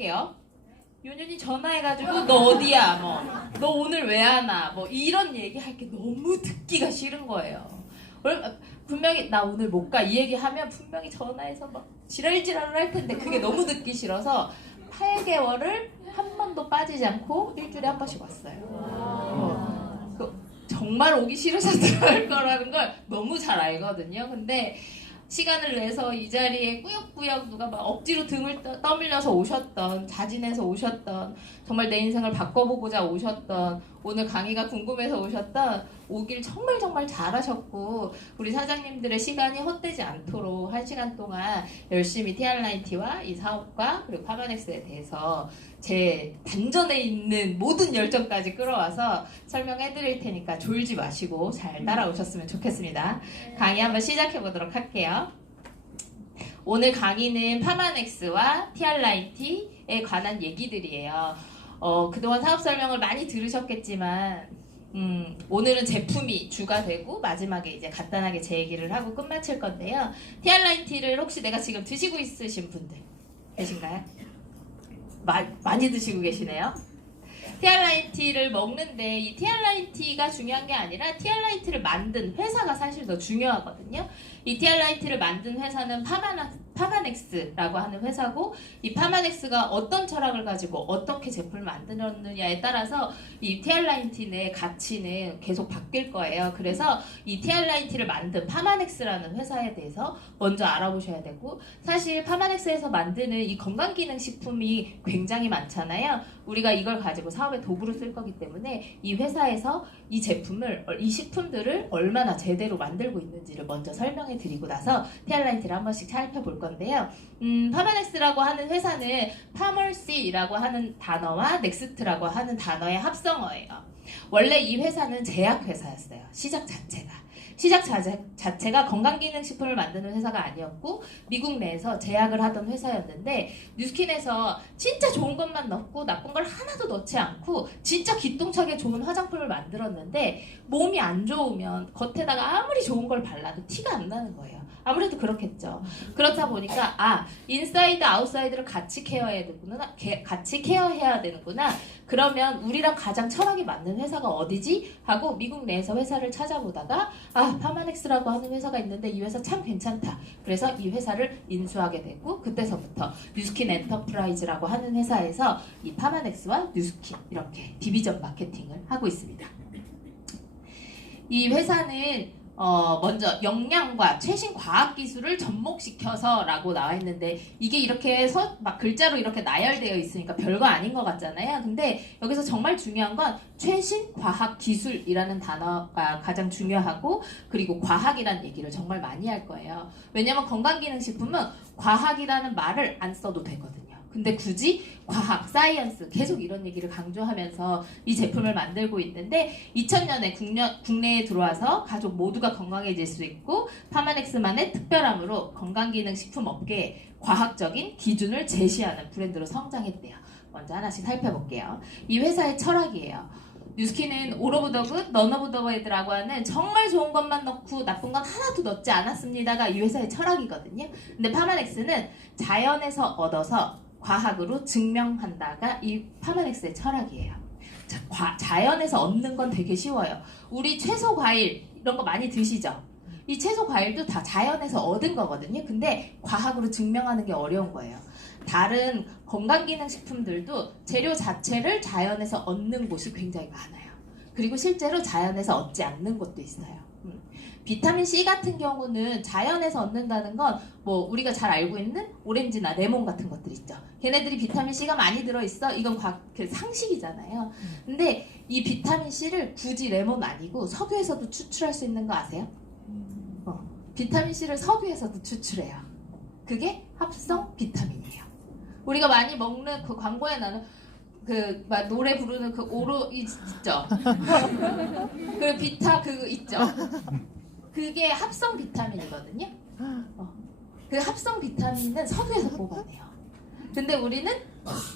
할게요. 윤윤이 전화해가지고 너 어디야? 뭐 너 오늘 왜 안 와? 뭐 이런 얘기 할 게 너무 듣기가 싫은 거예요. 분명히 나 오늘 못 가 이 얘기하면 분명히 전화해서 막 지랄지랄을 할 텐데 그게 너무 듣기 싫어서 8개월을 한 번도 빠지지 않고 일주일에 한 번씩 왔어요. 정말 오기 싫으셔서 할 거라는 걸 너무 잘 알거든요. 근데 시간을 내서 이 자리에 꾸역꾸역 누가 막 억지로 등을 떠밀려서 오셨던, 자진해서 오셨던, 정말 내 인생을 바꿔보고자 오셨던, 오늘 강의가 궁금해서 오셨던, 오길 정말 정말 잘하셨고 우리 사장님들의 시간이 헛되지 않도록 1시간 동안 열심히 TR9T와 이 사업과 그리고 파마넥스에 대해서 제 단전에 있는 모든 열정까지 끌어와서 설명해 드릴 테니까 졸지 마시고 잘 따라오셨으면 좋겠습니다. 강의 한번 시작해 보도록 할게요. 오늘 강의는 파마넥스와 TR9T에 관한 얘기들이에요. 그동안 사업 설명을 많이 들으셨겠지만 오늘은 제품이 주가 되고 마지막에 이제 간단하게 제 얘기를 하고 끝마칠 건데요. TR9T를 혹시 내가 지금 드시고 있으신 분들 계신가요? 많이 드시고 계시네요. TR9T를 먹는데 이 TR9T가 중요한 게 아니라 TR9T를 만든 회사가 사실 더 중요하거든요. 이 TR9T를 만든 회사는 파마넥스라고 하는 회사고 이 파마넥스가 어떤 철학을 가지고 어떻게 제품을 만들었느냐에 따라서 이 TR9T 의 가치는 계속 바뀔 거예요. 그래서 이 TR9T를 만든 파마넥스라는 회사에 대해서 먼저 알아보셔야 되고 사실 파마넥스에서 만드는 이 건강기능식품이 굉장히 많잖아요. 우리가 이걸 가지고 사업의 도구로 쓸 거기 때문에 이 회사에서 이 제품을, 이 식품들을 얼마나 제대로 만들고 있는지를 먼저 설명해 드리고 나서 TR9T를 한 번씩 살펴볼 건데요. 파마넥스라고 하는 회사는 파머시라고 하는 단어와 넥스트라고 하는 단어의 합성어예요. 원래 이 회사는 제약회사였어요. 시작 자체가 건강기능식품을 만드는 회사가 아니었고 미국 내에서 제약을 하던 회사였는데 뉴스킨에서 진짜 좋은 것만 넣고 나쁜 걸 하나도 넣지 않고 진짜 기똥차게 좋은 화장품을 만들었는데 몸이 안 좋으면 겉에다가 아무리 좋은 걸 발라도 티가 안 나는 거예요. 아무래도 그렇겠죠. 그렇다 보니까 인사이드 아웃사이드를 같이 케어해야 되는구나. 그러면 우리랑 가장 철학이 맞는 회사가 어디지? 하고 미국 내에서 회사를 찾아보다가 파마넥스라고 하는 회사가 있는데 이 회사 참 괜찮다. 그래서 이 회사를 인수하게 되고 그때서부터 뉴스킨 엔터프라이즈라고 하는 회사에서 이 파마넥스와 뉴스킨 이렇게 디비전 마케팅을 하고 있습니다. 이 회사는 먼저 역량과 최신 과학기술을 접목시켜서 라고 나와 있는데 이게 이렇게 막 글자로 이렇게 나열되어 있으니까 별거 아닌 것 같잖아요. 근데 여기서 정말 중요한 건 최신 과학기술이라는 단어가 가장 중요하고 그리고 과학이라는 얘기를 정말 많이 할 거예요. 왜냐면 건강기능식품은 과학이라는 말을 안 써도 되거든요. 근데 굳이 과학, 사이언스 계속 이런 얘기를 강조하면서 이 제품을 만들고 있는데 2000년에 국내에 들어와서 가족 모두가 건강해질 수 있고 파마넥스만의 특별함으로 건강기능식품 업계에 과학적인 기준을 제시하는 브랜드로 성장했대요. 먼저 하나씩 살펴볼게요. 이 회사의 철학이에요. 뉴스킨은 all of the good, none of the bad라고 하는 정말 좋은 것만 넣고 나쁜 건 하나도 넣지 않았습니다가 이 회사의 철학이거든요. 근데 파마넥스는 자연에서 얻어서 과학으로 증명한다가 이 파마넥스의 철학이에요. 자연에서 얻는 건 되게 쉬워요. 우리 채소, 과일 이런 거 많이 드시죠? 이 채소, 과일도 다 자연에서 얻은 거거든요. 근데 과학으로 증명하는 게 어려운 거예요. 다른 건강기능식품들도 재료 자체를 자연에서 얻는 곳이 굉장히 많아요. 그리고 실제로 자연에서 얻지 않는 곳도 있어요. 비타민C 같은 경우는 자연에서 얻는다는 건 뭐 우리가 잘 알고 있는 오렌지나 레몬 같은 것들 있죠. 걔네들이 비타민C가 많이 들어있어. 이건 상식이잖아요. 근데 이 비타민C를 굳이 레몬 아니고 석유에서도 추출할 수 있는 거 아세요? 비타민C를 석유에서도 추출해요. 그게 합성 비타민이에요. 우리가 많이 먹는 그 광고에 나는 막 노래 부르는 그 오로 있죠. 그 비타 그거 있죠. 그게 합성 비타민이거든요. 그 합성 비타민은 석유에서 뽑아내요. 근데 우리는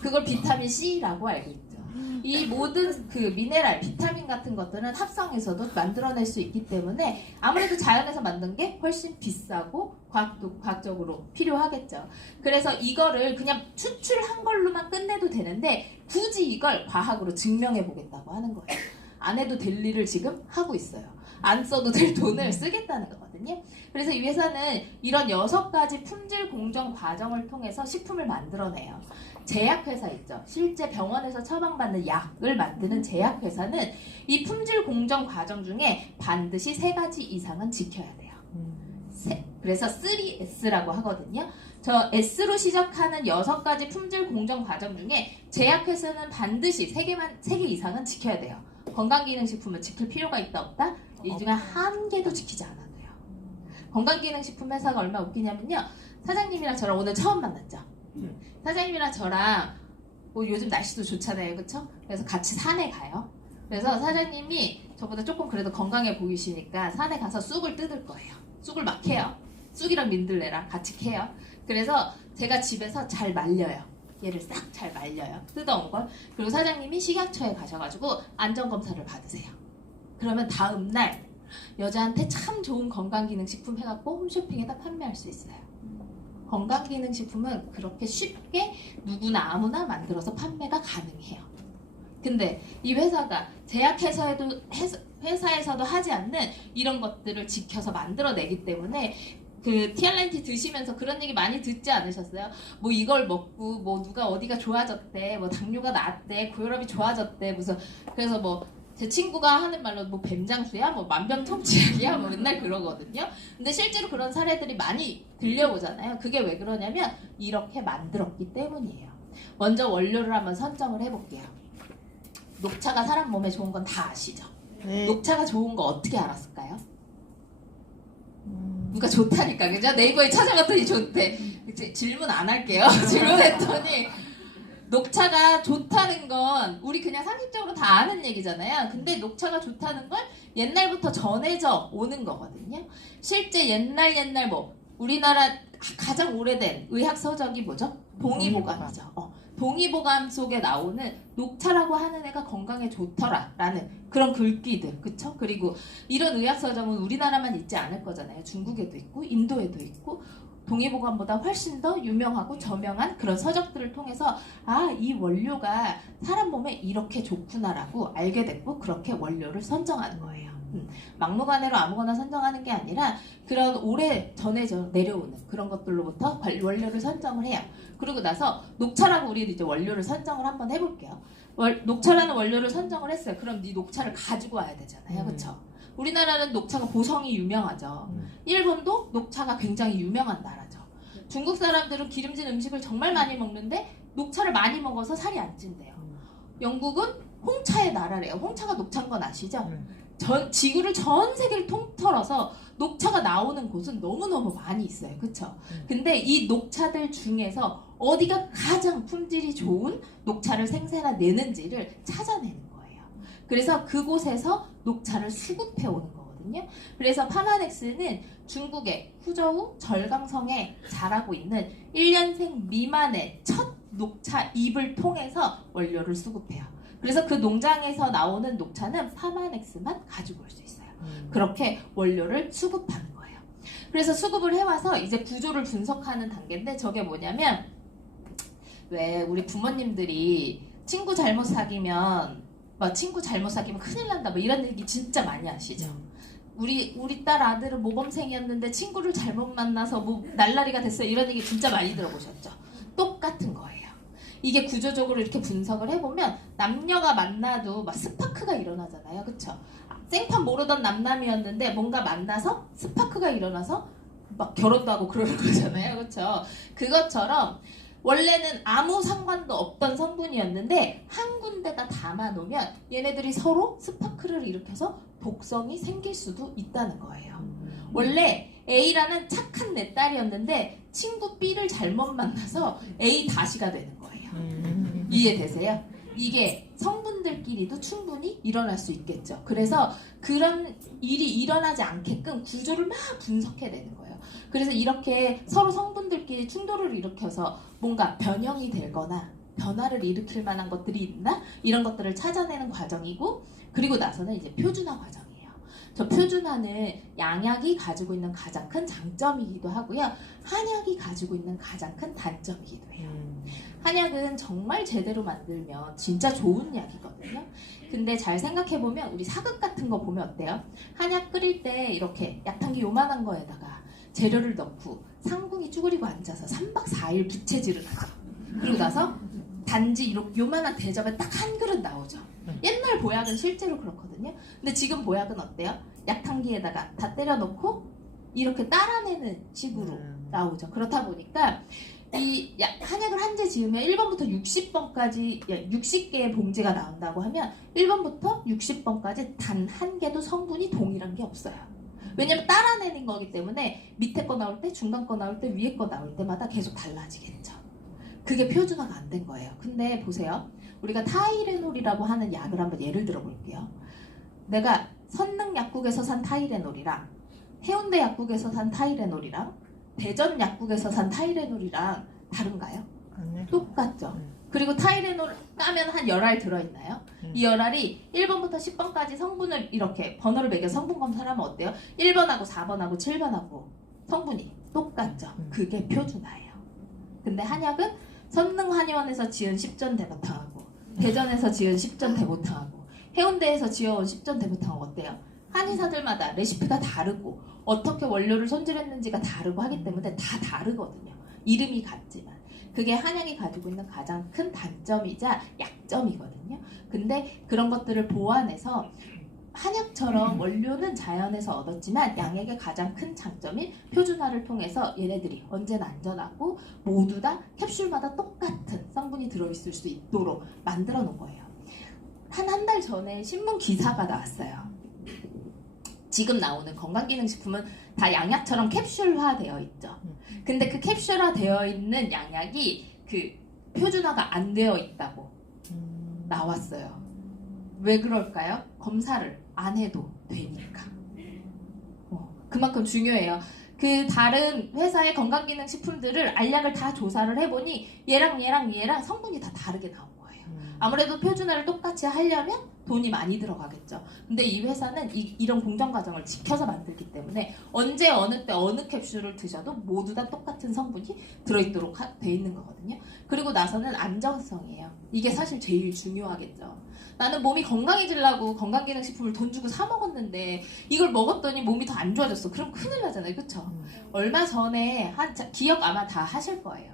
그걸 비타민 C라고 알고 있죠. 이 모든 그 미네랄, 비타민 같은 것들은 합성에서도 만들어낼 수 있기 때문에 아무래도 자연에서 만든 게 훨씬 비싸고 과학적으로 필요하겠죠. 그래서 이거를 그냥 추출한 걸로만 끝 되는데 굳이 이걸 과학으로 증명해 보겠다고 하는 거예요. 안 해도 될 일을 지금 하고 있어요. 안 써도 될 돈을 쓰겠다는 거거든요. 그래서 이 회사는 이런 6가지 품질 공정 과정을 통해서 식품을 만들어내요. 제약회사 있죠. 실제 병원에서 처방받는 약을 만드는 제약회사는 이 품질 공정 과정 중에 반드시 3가지 이상은 지켜야 돼요. 그래서 3S라고 하거든요. 저 S로 시작하는 6가지 품질 공정 과정 중에 제약회사는 반드시 3개 이상은 지켜야 돼요. 건강기능식품은 지킬 필요가 있다 없다? 이 중에 1개도 지키지 않아도요. 건강기능식품 회사가 얼마나 웃기냐면요. 사장님이랑 저랑 오늘 처음 만났죠. 사장님이랑 저랑 뭐 요즘 날씨도 좋잖아요. 그쵸? 그래서 같이 산에 가요. 그래서 사장님이 저보다 조금 그래도 건강해 보이시니까 산에 가서 쑥을 뜯을 거예요. 쑥을 막 캐요. 쑥이랑 민들레랑 같이 캐요. 그래서 제가 집에서 잘 말려요. 얘를 싹 잘 말려요. 뜯어온 걸. 그리고 사장님이 식약처에 가셔가지고 안전검사를 받으세요. 그러면 다음날 여자한테 참 좋은 건강기능식품 해갖고 홈쇼핑에다 판매할 수 있어요. 건강기능식품은 그렇게 쉽게 누구나 아무나 만들어서 판매가 가능해요. 근데 이 회사가 회사에서도 하지 않는 이런 것들을 지켜서 만들어내기 때문에 그 티알렌티 드시면서 그런 얘기 많이 듣지 않으셨어요? 뭐 이걸 먹고 뭐 누가 어디가 좋아졌대, 뭐 당뇨가 나았대, 고혈압이 좋아졌대, 무슨 그래서 뭐 제 친구가 하는 말로 뭐 뱀장수야, 뭐 만병통치약이야, 뭐 맨날 그러거든요. 근데 실제로 그런 사례들이 많이 들려오잖아요. 그게 왜 그러냐면 이렇게 만들었기 때문이에요. 먼저 원료를 한번 선정을 해볼게요. 녹차가 사람 몸에 좋은 건 다 아시죠? 네. 녹차가 좋은 거 어떻게 알았을까요? 누가 좋다니까, 그죠? 네이버에 찾아봤더니 좋대. 이제 질문 안 할게요. 질문했더니 녹차가 좋다는 건 우리 그냥 상식적으로 다 아는 얘기잖아요. 근데 녹차가 좋다는 건 옛날부터 전해져 오는 거거든요. 실제 옛날 뭐 우리나라 가장 오래된 의학 서적이 뭐죠? 동의보감이죠. 동의보감 속에 나오는 녹차라고 하는 애가 건강에 좋더라라는 그런 글귀들, 그쵸? 그리고 이런 의학서적은 우리나라만 있지 않을 거잖아요. 중국에도 있고 인도에도 있고 동의보감보다 훨씬 더 유명하고 저명한 그런 서적들을 통해서 아, 이 원료가 사람 몸에 이렇게 좋구나라고 알게 됐고 그렇게 원료를 선정하는 거예요. 막무가내로 아무거나 선정하는 게 아니라 그런 오래 전해져 내려오는 그런 것들로부터 원료를 선정을 해요. 그리고 나서 녹차라고 우리 이제 원료를 선정을 한번 해볼게요. 녹차라는 원료를 선정을 했어요. 그럼 이 녹차를 가지고 와야 되잖아요. 그렇죠? 우리나라는 녹차가 보성이 유명하죠. 일본도 녹차가 굉장히 유명한 나라죠. 중국 사람들은 기름진 음식을 정말 많이 먹는데 녹차를 많이 먹어서 살이 안 찐대요. 영국은 홍차의 나라래요. 홍차가 녹차인 건 아시죠? 지구를 전 세계를 통틀어서 녹차가 나오는 곳은 너무너무 많이 있어요. 그쵸? 근데 이 녹차들 중에서 어디가 가장 품질이 좋은 녹차를 생산해내는지를 찾아내는 거예요. 그래서 그곳에서 녹차를 수급해 오는 거거든요. 그래서 파마넥스는 중국의 후저우 절강성에 자라고 있는 1년생 미만의 첫 녹차 잎을 통해서 원료를 수급해요. 그래서 그 농장에서 나오는 녹차는 파마넥스만 가지고 올 수 있어요. 그렇게 원료를 수급하는 거예요. 그래서 수급을 해와서 이제 구조를 분석하는 단계인데 저게 뭐냐면 왜 우리 부모님들이 친구 잘못 사귀면 큰일 난다 뭐 이런 얘기 진짜 많이 하시죠. 우리 딸 아들은 모범생이었는데 친구를 잘못 만나서 뭐 날라리가 됐어요. 이런 얘기 진짜 많이 들어보셨죠. 똑같은 거예요. 이게 구조적으로 이렇게 분석을 해보면 남녀가 만나도 막 스파크가 일어나잖아요. 그쵸? 생판 모르던 남남이었는데 뭔가 만나서 스파크가 일어나서 막 결혼도 하고 그러는 거잖아요. 그쵸? 그것처럼 원래는 아무 상관도 없던 성분이었는데 한 군데다 담아놓으면 얘네들이 서로 스파크를 일으켜서 독성이 생길 수도 있다는 거예요. 원래 A라는 착한 내 딸이었는데 친구 B를 잘못 만나서 A-가 되는 거예요. 이해되세요? 이게 성분들끼리도 충분히 일어날 수 있겠죠. 그래서 그런 일이 일어나지 않게끔 구조를 막 분석해내는 거예요. 그래서 이렇게 서로 성분들끼리 충돌을 일으켜서 뭔가 변형이 되거나 변화를 일으킬 만한 것들이 있나? 이런 것들을 찾아내는 과정이고 그리고 나서는 이제 표준화 과정이에요. 저 표준화는 양약이 가지고 있는 가장 큰 장점이기도 하고요. 한약이 가지고 있는 가장 큰 단점이기도 해요. 한약은 정말 제대로 만들면 진짜 좋은 약이거든요. 근데 잘 생각해보면 우리 사극 같은 거 보면 어때요? 한약 끓일 때 이렇게 약탕기 요만한 거에다가 재료를 넣고 상궁이 쭈그리고 앉아서 3박 4일 부채질을 하죠. 그리고 나서 단지 이렇게 요만한 대접에 딱 한 그릇 나오죠. 옛날 보약은 실제로 그렇거든요. 근데 지금 보약은 어때요? 약탕기에다가 다 때려 넣고 이렇게 따라내는 식으로 나오죠. 그렇다 보니까 이 한약을 한 재 지으면 1번부터 60번까지 60개의 봉지가 나온다고 하면 1번부터 60번까지 단 한 개도 성분이 동일한 게 없어요. 왜냐면 따라내는 거기 때문에 밑에 거 나올 때, 중간 거 나올 때, 위에 거 나올 때마다 계속 달라지겠죠. 그게 표준화가 안 된 거예요. 근데 보세요. 우리가 타이레놀이라고 하는 약을 한번 예를 들어 볼게요. 내가 선릉 약국에서 산 타이레놀이랑 해운대 약국에서 산 타이레놀이랑 대전 약국에서 산 타이레놀이랑 다른가요? 아니요. 똑같죠. 그리고 타이레놀 까면 한 10알 들어있나요? 이 10알이 1번부터 10번까지 성분을 이렇게 번호를 매겨 성분 검사를 하면 어때요? 1번하고 4번하고 7번하고 성분이 똑같죠. 그게 표준화예요. 근데 한약은 선릉 한의원에서 지은 10전 대보탕하고 대전에서 지은 10전 대보탕하고 해운대에서 지어온 10전 대보탕은 어때요? 한의사들마다 레시피가 다르고 어떻게 원료를 손질했는지가 다르고 하기 때문에 다 다르거든요. 이름이 같지만 그게 한약이 가지고 있는 가장 큰 단점이자 약점이거든요. 근데 그런 것들을 보완해서 한약처럼 원료는 자연에서 얻었지만 양약의 가장 큰 장점인 표준화를 통해서 얘네들이 언제나 안전하고 모두 다 캡슐마다 똑같은 성분이 들어있을 수 있도록 만들어 놓은 거예요. 한 달 전에 신문 기사가 나왔어요. 지금 나오는 건강기능식품은 다 양약처럼 캡슐화 되어 있죠. 근데 그 캡슐화 되어 있는 양약이 그 표준화가 안 되어 있다고 나왔어요. 왜 그럴까요? 검사를 안 해도 되니까. 그만큼 중요해요. 그 다른 회사의 건강기능식품들을 알약을 다 조사를 해보니 얘랑 성분이 다 다르게 나온 거예요. 아무래도 표준화를 똑같이 하려면 돈이 많이 들어가겠죠. 근데 이 회사는 이런 공정 과정을 지켜서 만들기 때문에 언제 어느 때 어느 캡슐을 드셔도 모두 다 똑같은 성분이 들어있도록 돼 있는 거거든요. 그리고 나서는 안정성이에요. 이게 사실 제일 중요하겠죠. 나는 몸이 건강해지려고 건강기능식품을 돈 주고 사 먹었는데 이걸 먹었더니 몸이 더 안 좋아졌어. 그럼 큰일 나잖아요. 그쵸? 얼마 전에 기억 아마 다 하실 거예요.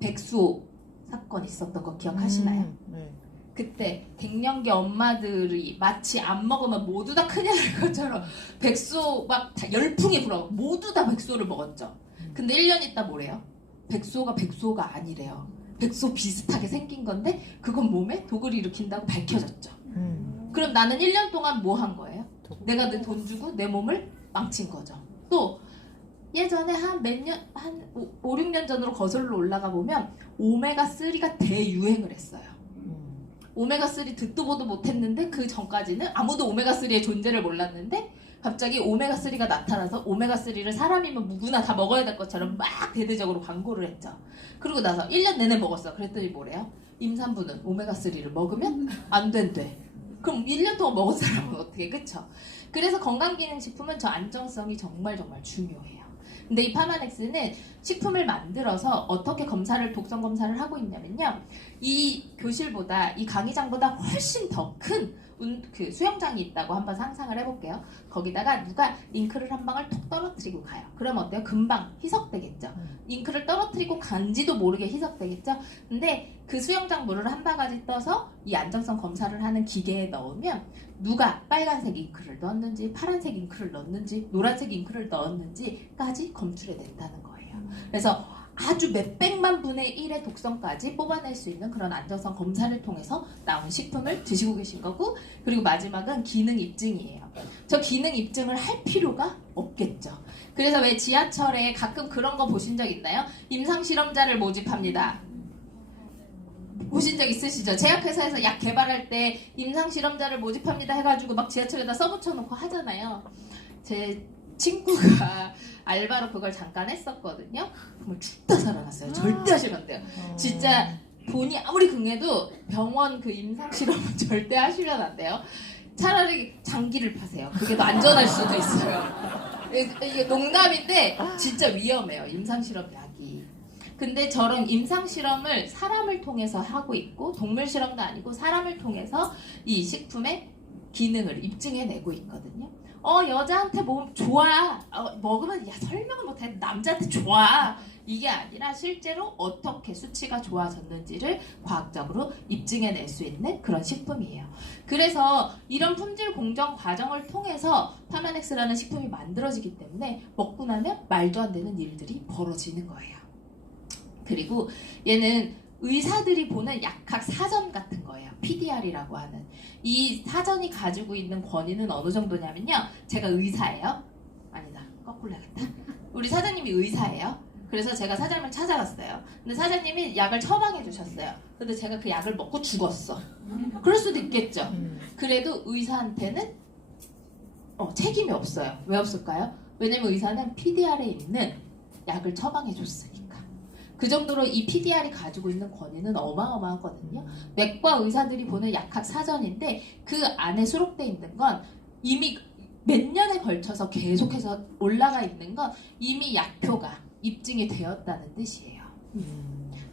백수호 사건 있었던 거 기억하시나요? 네. 그때 갱년기 엄마들이 마치 안 먹으면 모두 다 큰일 날 것처럼 백수호 막 다 열풍이 불어 모두 다 백수호를 먹었죠. 근데 1년 있다 뭐래요? 백수호가 백수호가 아니래요. 백수 비슷하게 생긴 건데 그건 몸에 독을 일으킨다고 밝혀졌죠. 그럼 나는 1년 동안 뭐 한 거예요? 내가 내 돈 주고 내 몸을 망친 거죠. 또 예전에 한 5, 6년 전으로 거슬러 올라가 보면 오메가3가 대유행을 했어요. 오메가3 듣도 보도 못했는데 그 전까지는 아무도 오메가3의 존재를 몰랐는데 갑자기 오메가3가 나타나서 오메가3를 사람이면 누구나 다 먹어야 될 것처럼 막 대대적으로 광고를 했죠. 그러고 나서 1년 내내 먹었어. 그랬더니 뭐래요? 임산부는 오메가3를 먹으면 안 된대. 그럼 1년 동안 먹은 사람은 어떻게, 그쵸? 그래서 건강기능식품은 저 안정성이 정말 중요해요. 근데 이 파마넥스는 식품을 만들어서 어떻게 독성 검사를 하고 있냐면요. 이 교실보다, 이 강의장보다 훨씬 더 큰 그 수영장이 있다고 한번 상상을 해볼게요. 거기다가 누가 잉크를 한 방울 톡 떨어뜨리고 가요. 그럼 어때요? 금방 희석되겠죠. 잉크를 떨어뜨리고 간지도 모르게 희석되겠죠. 근데 그 수영장 물을 한 바가지 떠서 이 안정성 검사를 하는 기계에 넣으면 누가 빨간색 잉크를 넣었는지, 파란색 잉크를 넣었는지, 노란색 잉크를 넣었는지까지 검출이 된다는 거예요. 그래서 아주 몇백만 분의 1의 독성까지 뽑아낼 수 있는 그런 안정성 검사를 통해서 나온 식품을 드시고 계신 거고, 그리고 마지막은 기능 입증이에요. 저 기능 입증을 할 필요가 없겠죠. 그래서 왜 지하철에 가끔 그런 거 보신 적 있나요? 임상실험자를 모집합니다. 보신 적 있으시죠? 제약회사에서 약 개발할 때 임상실험자를 모집합니다 해가지고 막 지하철에다 써붙여놓고 하잖아요. 제 친구가 알바로 그걸 잠깐 했었거든요. 정말 죽다 살아났어요. 절대 하시면 안 돼요. 진짜 돈이 아무리 궁해도 병원 그 임상실험은 절대 하시면 안 돼요. 차라리 장기를 파세요. 그게 더 안전할 수도 있어요. 이게 농담인데 진짜 위험해요. 임상실험 약이. 근데 저런 임상실험을 사람을 통해서 하고 있고 동물실험도 아니고 사람을 통해서 이 식품의 기능을 입증해내고 있거든요. 여자한테 뭐 좋아. 먹으면 야 설명을 못해. 남자한테 좋아. 이게 아니라 실제로 어떻게 수치가 좋아졌는지를 과학적으로 입증해낼 수 있는 그런 식품이에요. 그래서 이런 품질 공정 과정을 통해서 파마넥스라는 식품이 만들어지기 때문에 먹고 나면 말도 안 되는 일들이 벌어지는 거예요. 그리고 얘는 의사들이 보는 약학 사전 같은 거예요. PDR이라고 하는. 이 사전이 가지고 있는 권위는 어느 정도냐면요. 제가 의사예요. 아니다. 거꾸로 해야겠다. 우리 사장님이 의사예요. 그래서 제가 사장님을 찾아갔어요. 근데 사장님이 약을 처방해 주셨어요. 근데 제가 그 약을 먹고 죽었어. 그럴 수도 있겠죠. 그래도 의사한테는 책임이 없어요. 왜 없을까요? 왜냐면 의사는 PDR에 있는 약을 처방해 줬으니까. 그 정도로 이 PDR이 가지고 있는 권위는 어마어마하거든요. 내과 의사들이 보는 약학 사전인데 그 안에 수록되어 있는 건 이미 몇 년에 걸쳐서 계속해서 올라가 있는 건 이미 약표가 입증이 되었다는 뜻이에요.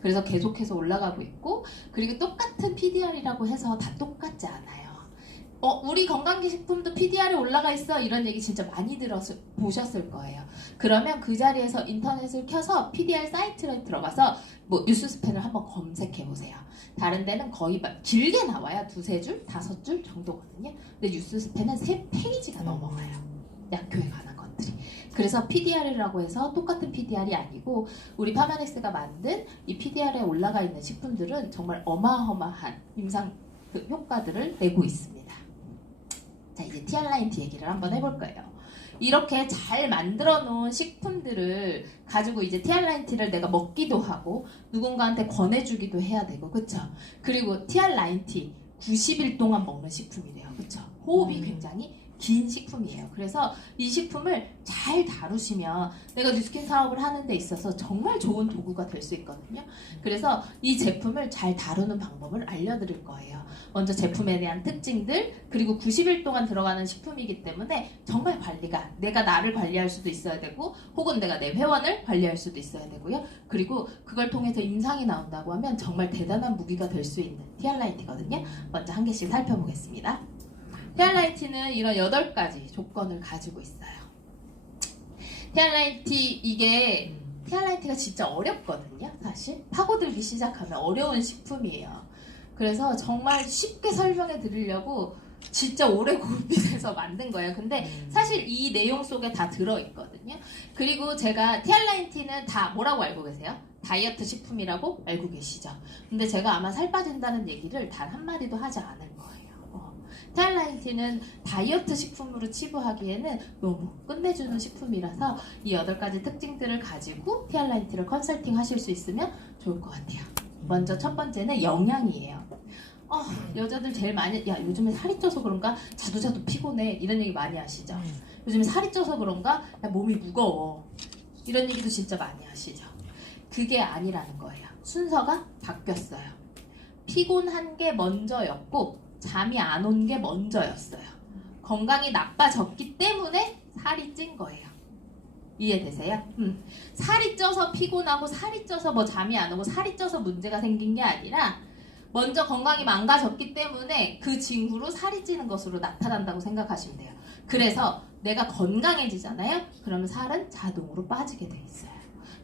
그래서 계속해서 올라가고 있고 그리고 똑같은 PDR이라고 해서 다 똑같지 않아요. 우리 건강기식품도 PDR에 올라가 있어 이런 얘기 진짜 많이 보셨을 거예요. 그러면 그 자리에서 인터넷을 켜서 PDR 사이트에 들어가서 뭐 뉴스스팬을 한번 검색해 보세요. 다른 데는 거의 길게 나와요. 2-3줄, 5줄 정도거든요. 근데 뉴스스팬은 3페이지가 넘어가요. 약효에 관한 것들이. 그래서 PDR이라고 해서 똑같은 PDR이 아니고 우리 파마넥스가 만든 이 PDR에 올라가 있는 식품들은 정말 어마어마한 임상 효과들을 내고 있습니다. 자, 이제 티알라인티 얘기를 한번 해볼 거예요. 이렇게 잘 만들어 놓은 식품들을 가지고 이제 티알라인티를 내가 먹기도 하고 누군가한테 권해주기도 해야 되고, 그쵸? 그리고 티알라인티 90일 동안 먹는 식품이래요. 그쵸? 호흡이 굉장히 긴 식품이에요. 그래서 이 식품을 잘 다루시면 내가 뉴스킨 사업을 하는 데 있어서 정말 좋은 도구가 될 수 있거든요. 그래서 이 제품을 잘 다루는 방법을 알려드릴 거예요. 먼저 제품에 대한 특징들, 그리고 90일 동안 들어가는 식품이기 때문에 정말 관리가, 내가 나를 관리할 수도 있어야 되고 혹은 내가 내 회원을 관리할 수도 있어야 되고요. 그리고 그걸 통해서 임상이 나온다고 하면 정말 대단한 무기가 될 수 있는 티알라인티거든요. 먼저 한 개씩 살펴보겠습니다. 티알라인티는 이런 8가지 조건을 가지고 있어요. 티알라인티가 진짜 어렵거든요. 사실 파고들기 시작하면 어려운 식품이에요. 그래서 정말 쉽게 설명해 드리려고 진짜 오래 고민해서 만든 거예요. 근데 사실 이 내용 속에 다 들어있거든요. 그리고 제가 티알라인티는 다 뭐라고 알고 계세요? 다이어트 식품이라고 알고 계시죠? 근데 제가 아마 살 빠진다는 얘기를 단 한마디도 하지 않을 거예요. 티알라인티는 다이어트 식품으로 치부하기에는 너무 끝내주는 식품이라서 이 8가지 특징들을 가지고 티알라인티를 컨설팅 하실 수 있으면 좋을 것 같아요. 먼저 첫 번째는 영양이에요. 여자들 제일 많이, 야 요즘에 살이 쪄서 그런가 자두자두 피곤해 이런 얘기 많이 하시죠. 요즘에 살이 쪄서 그런가 야 몸이 무거워 이런 얘기도 진짜 많이 하시죠. 그게 아니라는 거예요. 순서가 바뀌었어요. 피곤한 게 먼저였고 잠이 안 온 게 먼저였어요. 건강이 나빠졌기 때문에 살이 찐 거예요. 이해되세요? 살이 쪄서 피곤하고 살이 쪄서 뭐 잠이 안 오고 살이 쪄서 문제가 생긴 게 아니라 먼저 건강이 망가졌기 때문에 그 징후로 살이 찌는 것으로 나타난다고 생각하시면 돼요. 그래서 내가 건강해지잖아요? 그러면 살은 자동으로 빠지게 돼 있어요.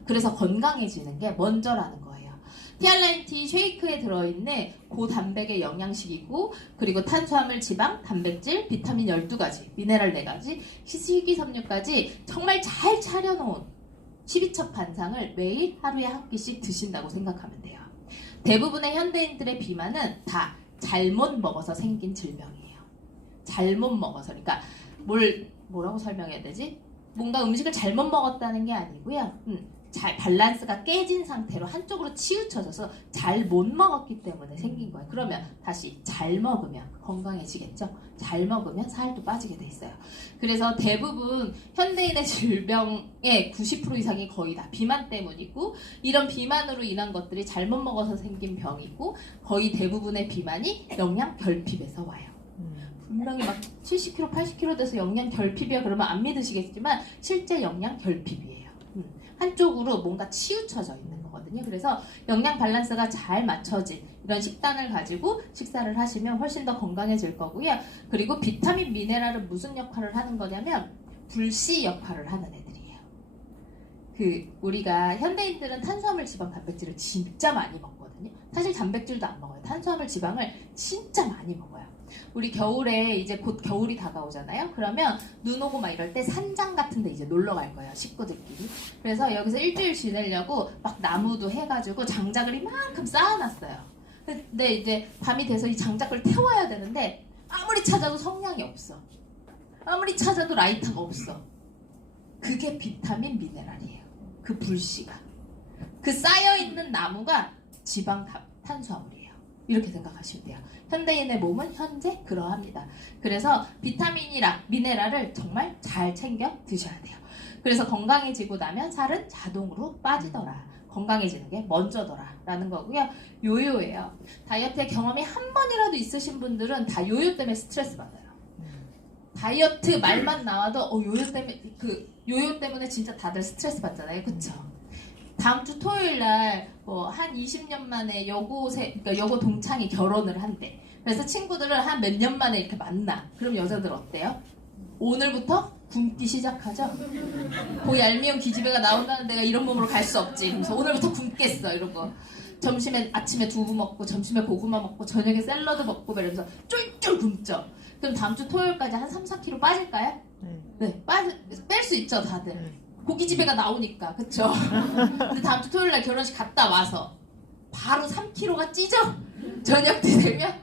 그래서 건강해지는 게 먼저라는 거예요. 티알라인티 쉐이크에 들어있는 고단백의 영양식이고 그리고 탄수화물, 지방, 단백질, 비타민 12가지, 미네랄 4가지, 식이섬유까지 정말 잘 차려놓은 12첩 반상을 매일 하루에 한 끼씩 드신다고 생각하면 돼요. 대부분의 현대인들의 비만은 다 잘못 먹어서 생긴 질병이에요. 잘못 먹어서. 그러니까 뭐라고 설명해야 되지? 뭔가 음식을 잘못 먹었다는 게 아니고요. 밸런스가 깨진 상태로 한쪽으로 치우쳐져서 잘 못 먹었기 때문에 생긴 거예요. 그러면 다시 잘 먹으면 건강해지겠죠? 잘 먹으면 살도 빠지게 돼 있어요. 그래서 대부분 현대인의 질병의 90% 이상이 거의 다 비만 때문이고 이런 비만으로 인한 것들이 잘못 먹어서 생긴 병이고 거의 대부분의 비만이 영양 결핍에서 와요. 분명히 막 70kg, 80kg 돼서 영양 결핍이야 그러면 안 믿으시겠지만 실제 영양 결핍이에요. 한쪽으로 뭔가 치우쳐져 있는 거거든요. 그래서 영양 밸런스가 잘 맞춰진 이런 식단을 가지고 식사를 하시면 훨씬 더 건강해질 거고요. 그리고 비타민, 미네랄은 무슨 역할을 하는 거냐면 불씨 역할을 하는 애들이에요. 우리가 현대인들은 탄수화물, 지방, 단백질을 진짜 많이 먹거든요. 사실 단백질도 안 먹어요. 탄수화물, 지방을 진짜 많이 먹어요. 우리 겨울에 이제 곧 겨울이 다가오잖아요. 그러면 눈 오고 막 이럴 때 산장 같은 데 이제 놀러 갈 거예요. 식구들끼리. 그래서 여기서 일주일 지내려고 막 나무도 해가지고 장작을 이만큼 쌓아놨어요. 근데 이제 밤이 돼서 이 장작을 태워야 되는데 아무리 찾아도 성냥이 없어. 아무리 찾아도 라이터가 없어. 그게 비타민, 미네랄이에요. 그 불씨가. 그 쌓여있는 나무가 지방, 탄수화물이에요. 이렇게 생각하시면 돼요. 현대인의 몸은 현재 그러합니다. 그래서 비타민이랑 미네랄을 정말 잘 챙겨 드셔야 돼요. 그래서 건강해지고 나면 살은 자동으로 빠지더라. 건강해지는 게 먼저더라 라는 거고요. 요요예요. 다이어트에 경험이 한 번이라도 있으신 분들은 다 요요 때문에 스트레스 받아요. 다이어트 말만 나와도 요요 때문에 진짜 다들 스트레스 받잖아요. 그쵸? 다음 주 토요일 날 뭐 한 20년 만에 그러니까 여고 동창이 결혼을 한대. 그래서 친구들을 한 몇 년 만에 이렇게 만나. 그럼 여자들 어때요? 오늘부터 굶기 시작하죠. 그 얄미운 기집애가 나온다는 데가 이런 몸으로 갈 수 없지. 그래서 오늘부터 굶겠어 이러고. 아침에 두부 먹고 점심에 고구마 먹고 저녁에 샐러드 먹고 이러면서 쫄쫄 굶죠. 그럼 다음 주 토요일까지 한 3, 4kg 빠질까요? 네, 뺄 수 있죠 다들. 고기집애가 나오니까. 그쵸? 근데 다음 주 토요일날 결혼식 갔다 와서 바로 3kg가 찢어. 저녁 때 되면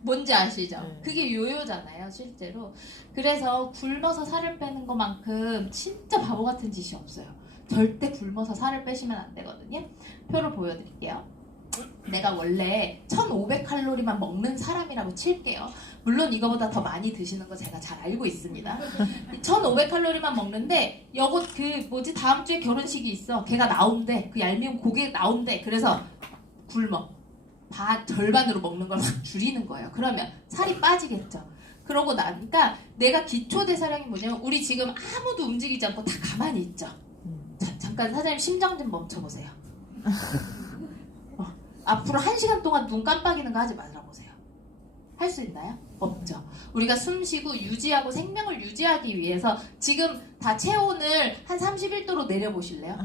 뭔지 아시죠? 그게 요요잖아요 실제로. 그래서 굶어서 살을 빼는 것만큼 진짜 바보 같은 짓이 없어요. 절대 굶어서 살을 빼시면 안 되거든요. 표를 보여드릴게요. 내가 원래 1500칼로리만 먹는 사람이라고 칠게요. 물론 이거보다 더 많이 드시는 거 제가 잘 알고 있습니다. 1500칼로리만 먹는데 다음 주에 결혼식이 있어. 걔가 나온대. 그 얄미운 고기 나온대. 그래서 굶어. 절반으로 먹는 걸 막 줄이는 거예요. 그러면 살이 빠지겠죠. 그러고 나니까 내가 기초대사량이 뭐냐면 우리 지금 아무도 움직이지 않고 다 가만히 있죠. 잠깐 사장님 심장 좀 멈춰보세요. 앞으로 1시간 동안 눈 깜빡이는 거 하지 말아보세요. 할 수 있나요? 없죠. 우리가 숨 쉬고 유지하고 생명을 유지하기 위해서 지금 다 체온을 한 31도로 내려보실래요?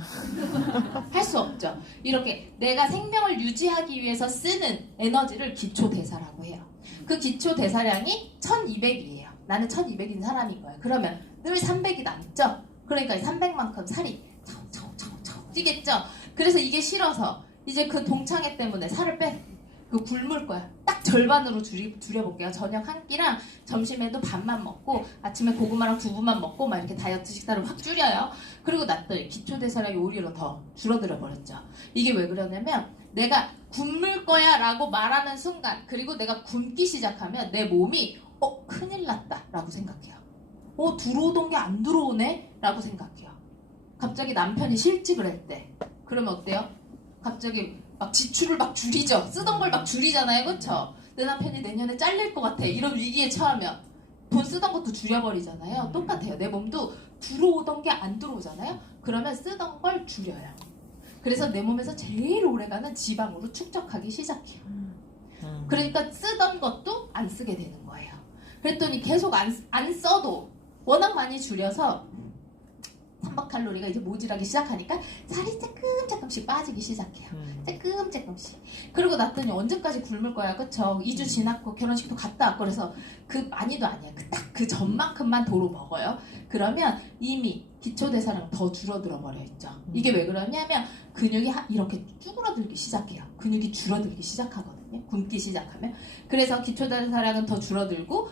할 수 없죠. 이렇게 내가 생명을 유지하기 위해서 쓰는 에너지를 기초대사라고 해요. 그 기초대사량이 1200이에요. 나는 1200인 사람인 거예요. 그러면 늘 300이 남죠? 그러니까 300만큼 살이 차곡차곡차곡 찌겠죠? 그래서 이게 싫어서 이제 그 동창회 때문에 살을 굶을 거야. 딱 절반으로 줄여볼게요. 저녁 한 끼랑 점심에도 밥만 먹고 아침에 고구마랑 두부만 먹고 막 이렇게 다이어트 식단을 확 줄여요. 그리고 났더니 기초대사량이 오히려 더 줄어들어 버렸죠. 이게 왜 그러냐면 내가 굶을 거야 라고 말하는 순간 그리고 내가 굶기 시작하면 내 몸이 큰일 났다 라고 생각해요. 들어오던 게 안 들어오네 라고 생각해요. 갑자기 남편이 실직을 했대. 그러면 어때요? 갑자기 막 지출을 막 줄이죠. 쓰던 걸 막 줄이잖아요. 그쵸? 내 남편이 내년에 잘릴 것 같아. 이런 위기에 처하면 돈 쓰던 것도 줄여버리잖아요. 똑같아요. 내 몸도 들어오던 게 안 들어오잖아요. 그러면 쓰던 걸 줄여요. 그래서 내 몸에서 제일 오래가는 지방으로 축적하기 시작해요. 그러니까 쓰던 것도 안 쓰게 되는 거예요. 그랬더니 계속 안 써도 워낙 많이 줄여서 탄박칼로리가 이제 모질하기 시작하니까 살이 조금씩 빠지기 시작해요. 조금씩. 그러고 났더니 언제까지 굶을 거야, 그쵸? 2주 지났고 결혼식도 갔다 왔고 그래서 많이도 아니야. 딱 그 전만큼만 도로 먹어요. 그러면 이미 기초대사량 더 줄어들어 버려 있죠. 이게 왜 그러냐면 근육이 이렇게 쭈그러들기 시작해요. 근육이 줄어들기 시작하거든요. 굶기 시작하면. 그래서 기초대사량은 더 줄어들고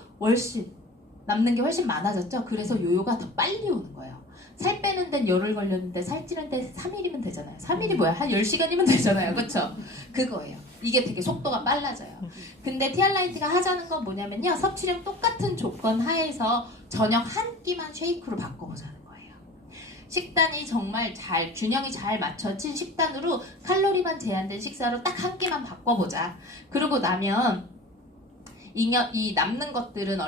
남는 게 훨씬 많아졌죠. 그래서 요요가 더 빨리 오는 거예요. 살 빼는 데는 열흘 걸렸는데 살찌는 데 3일이면 되잖아요. 3일이 뭐야? 한 10시간이면 되잖아요. 그쵸? 그거예요. 이게 되게 속도가 빨라져요. 근데 티알라이트가 하자는 건 뭐냐면요. 섭취량 똑같은 조건 하에서 저녁 한 끼만 쉐이크로 바꿔보자는 거예요. 식단이 정말 균형이 잘 맞춰진 식단으로 칼로리만 제한된 식사로 딱 한 끼만 바꿔보자. 그러고 나면 이 남는 것들은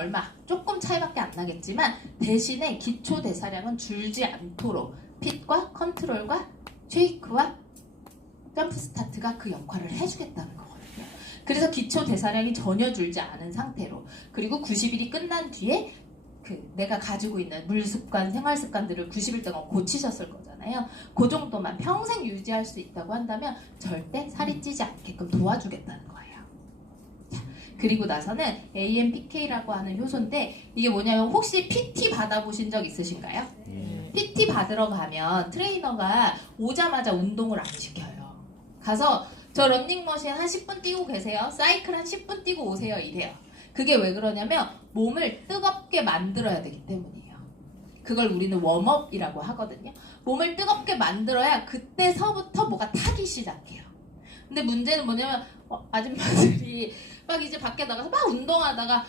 조금 차이밖에 안 나겠지만 대신에 기초 대사량은 줄지 않도록 핏과 컨트롤과 쉐이크와 점프 스타트가 그 역할을 해주겠다는 거거든요. 그래서 기초 대사량이 전혀 줄지 않은 상태로, 그리고 90일이 끝난 뒤에 내가 가지고 있는 물 습관, 생활 습관들을 90일 동안 고치셨을 거잖아요. 그 정도만 평생 유지할 수 있다고 한다면 절대 살이 찌지 않게끔 도와주겠다는 거예요. 자, 그리고 나서는 AMPK라고 하는 효소인데, 이게 뭐냐면 혹시 PT 받아보신 적 있으신가요? PT 받으러 가면 트레이너가 오자마자 운동을 안 시켜요. 가서 저 런닝머신 한 10분 뛰고 계세요. 사이클 한 10분 뛰고 오세요. 이래요. 그게 왜 그러냐면 몸을 뜨겁게 만들어야 되기 때문이에요. 그걸 우리는 웜업이라고 하거든요. 몸을 뜨겁게 만들어야 그때서부터 뭐가 타기 시작해요. 근데 문제는 뭐냐면 아줌마들이 막 이제 밖에 나가서 막 운동하다가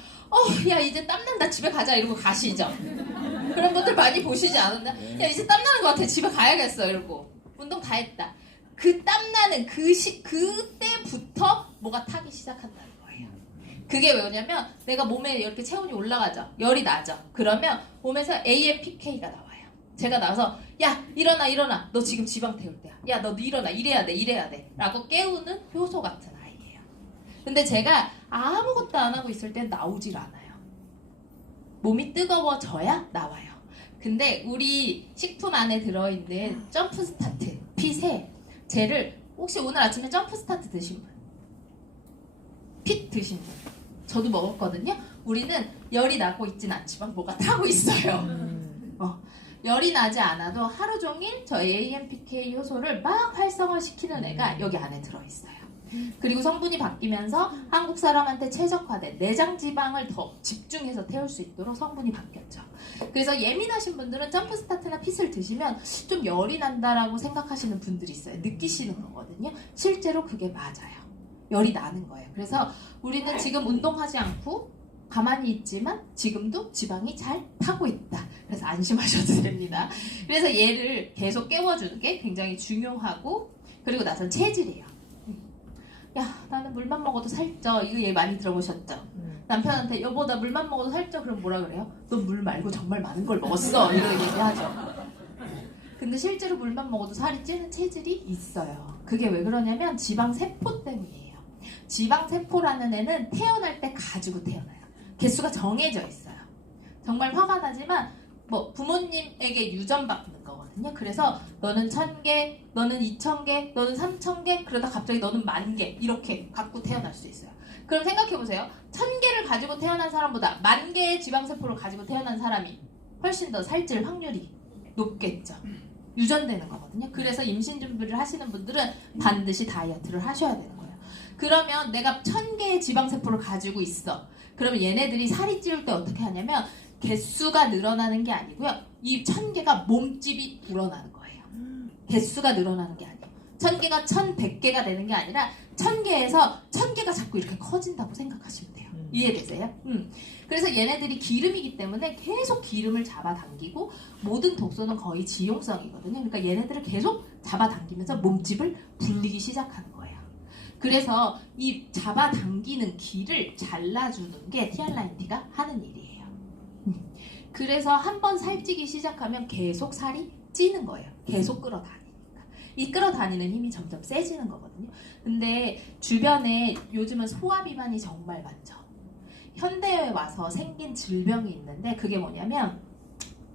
야 이제 땀난다 집에 가자 이러고 가시죠. 그런 분들 많이 보시지 않았나? 야 이제 땀나는 것 같아 집에 가야겠어 이러고 운동 다 했다. 그 땀나는 그때부터 뭐가 타기 시작한다는 거예요. 그게 왜냐면 내가 몸에 이렇게 체온이 올라가죠. 열이 나죠. 그러면 몸에서 AMPK가 나와요. 제가 나와서 야 일어나 너 지금 지방 태울 때야. 야 너 일어나 이래야 돼 라고 깨우는 효소 같은 아이예요. 근데 제가 아무것도 안 하고 있을 땐 나오질 않아요. 몸이 뜨거워져야 나와요. 근데 우리 식품 안에 들어있는 점프 스타트 핏에 쟤를 혹시 오늘 아침에 점프 스타트 드신 분? 핏 드신 분? 저도 먹었거든요. 우리는 열이 나고 있진 않지만 뭐가 타고 있어요. 열이 나지 않아도 하루 종일 저 AMPK 효소를 막 활성화시키는 애가 여기 안에 들어있어요. 그리고 성분이 바뀌면서 한국 사람한테 최적화된 내장 지방을 더 집중해서 태울 수 있도록 성분이 바뀌었죠. 그래서 예민하신 분들은 점프 스타트나 핏을 드시면 좀 열이 난다라고 생각하시는 분들이 있어요. 느끼시는 거거든요. 실제로 그게 맞아요. 열이 나는 거예요. 그래서 우리는 지금 운동하지 않고 가만히 있지만 지금도 지방이 잘 타고 있다. 그래서 안심하셔도 됩니다. 그래서 얘를 계속 깨워주는 게 굉장히 중요하고, 그리고 나선 체질이에요. 야 나는 물만 먹어도 살쪄. 이거 얘 많이 들어보셨죠? 남편한테 여보 나 물만 먹어도 살쪄. 그럼 뭐라 그래요? 넌 물 말고 정말 많은 걸 먹었어. 이런 얘기하죠. 근데 실제로 물만 먹어도 살이 찌는 체질이 있어요. 그게 왜 그러냐면 지방세포 때문이에요. 지방세포라는 애는 태어날 때 가지고 태어나요. 개수가 정해져 있어요. 정말 화가 나지만 부모님에게 유전받는 거거든요. 그래서 너는 1000개, 너는 2000개, 너는 3000개, 그러다 갑자기 너는 10,000개 이렇게 갖고 태어날 수 있어요. 그럼 생각해보세요. 1000개를 가지고 태어난 사람보다 10,000개의 지방세포를 가지고 태어난 사람이 훨씬 더 살찔 확률이 높겠죠. 유전되는 거거든요. 그래서 임신 준비를 하시는 분들은 반드시 다이어트를 하셔야 되는 거예요. 그러면 내가 1000개의 지방세포를 가지고 있어. 그러면 얘네들이 살이 찌울 때 어떻게 하냐면 개수가 늘어나는 게 아니고요. 이 1000개가 몸집이 불어나는 거예요. 개수가 늘어나는 게 아니에요. 1000개가 1100개가 되는 게 아니라 1000개에서 1000개가 자꾸 이렇게 커진다고 생각하시면 돼요. 이해되세요? 그래서 얘네들이 기름이기 때문에 계속 기름을 잡아당기고 모든 독소는 거의 지용성이거든요. 그러니까 얘네들을 계속 잡아당기면서 몸집을 불리기 시작하는 거예요. 그래서 이 잡아당기는 기를 잘라주는 게 티알라인티가 하는 일이에요. 그래서 한번 살찌기 시작하면 계속 살이 찌는 거예요. 계속 끌어다니니까. 이 끌어다니는 힘이 점점 세지는 거거든요. 근데 주변에 요즘은 소화비만이 정말 많죠. 현대에 와서 생긴 질병이 있는데 그게 뭐냐면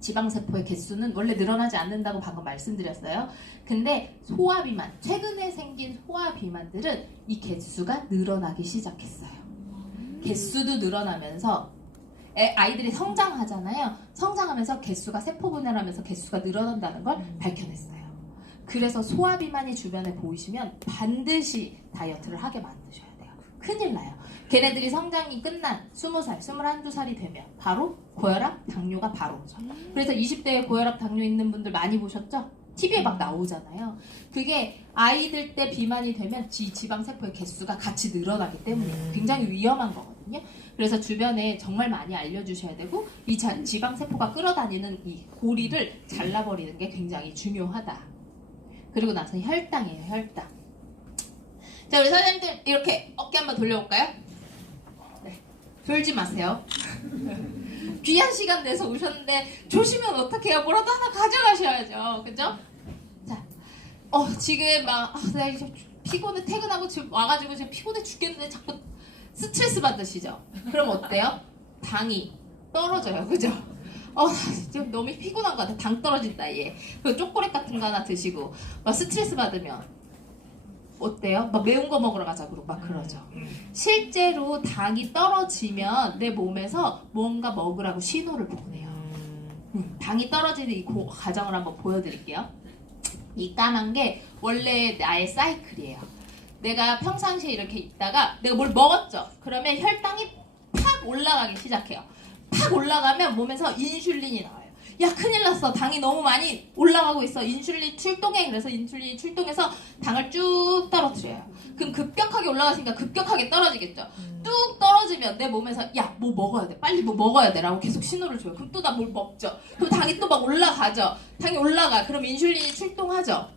지방세포의 개수는 원래 늘어나지 않는다고 방금 말씀드렸어요. 근데 소화비만, 최근에 생긴 소화비만들은 이 개수가 늘어나기 시작했어요. 개수도 늘어나면서 아이들이 성장하잖아요. 성장하면서 개수가 세포 분해하면서 개수가 늘어난다는 걸 밝혀냈어요. 그래서 소화비만이 주변에 보이시면 반드시 다이어트를 하게 만드셔야 돼요. 큰일 나요. 걔네들이 성장이 끝난 20살, 21살이 되면 바로 고혈압, 당뇨가 바로 오죠. 그래서 20대에 고혈압, 당뇨 있는 분들 많이 보셨죠? TV에 막 나오잖아요. 그게 아이들 때 비만이 되면 지방세포의 개수가 같이 늘어나기 때문에 굉장히 위험한 거거든요. 그래서 주변에 정말 많이 알려주셔야 되고 이 지방세포가 끌어다니는 이 고리를 잘라버리는 게 굉장히 중요하다. 그리고 나서 혈당이에요. 혈당. 자 우리 선생님들 이렇게 어깨 한번 돌려볼까요? 네. 졸지 마세요. 귀한 시간 내서 오셨는데 조시면 어떡해요? 뭐라도 하나 가져가셔야죠. 그죠? 자, 지금 막 나 이제 피곤해 퇴근하고 지금 와가지고 지금 피곤해 죽겠는데 자꾸 스트레스 받으시죠? 그럼 어때요? 당이 떨어져요. 그죠? 지금 너무 피곤한 것 같아. 당 떨어진다 얘. 그 초콜릿 같은 거 하나 드시고 막 스트레스 받으면 어때요? 막 매운 거 먹으러 가자 그러고 막 그러죠. 실제로 당이 떨어지면 내 몸에서 뭔가 먹으라고 신호를 보내요. 당이 떨어지는 이 과정을 한번 보여드릴게요. 이 까만 게 원래 나의 사이클이에요. 내가 평상시에 이렇게 있다가 내가 뭘 먹었죠? 그러면 혈당이 팍 올라가기 시작해요. 팍 올라가면 몸에서 인슐린이 나와요. 야 큰일 났어. 당이 너무 많이 올라가고 있어. 인슐린 출동해. 그래서 인슐린이 출동해서 당을 쭉 떨어뜨려요. 그럼 급격하게 올라가시니까 급격하게 떨어지겠죠. 뚝 떨어지면 내 몸에서 야 뭐 먹어야 돼. 빨리 뭐 먹어야 돼. 라고 계속 신호를 줘요. 그럼 또 나 뭘 먹죠. 그럼 당이 또 막 올라가죠. 당이 올라가. 그럼 인슐린이 출동하죠.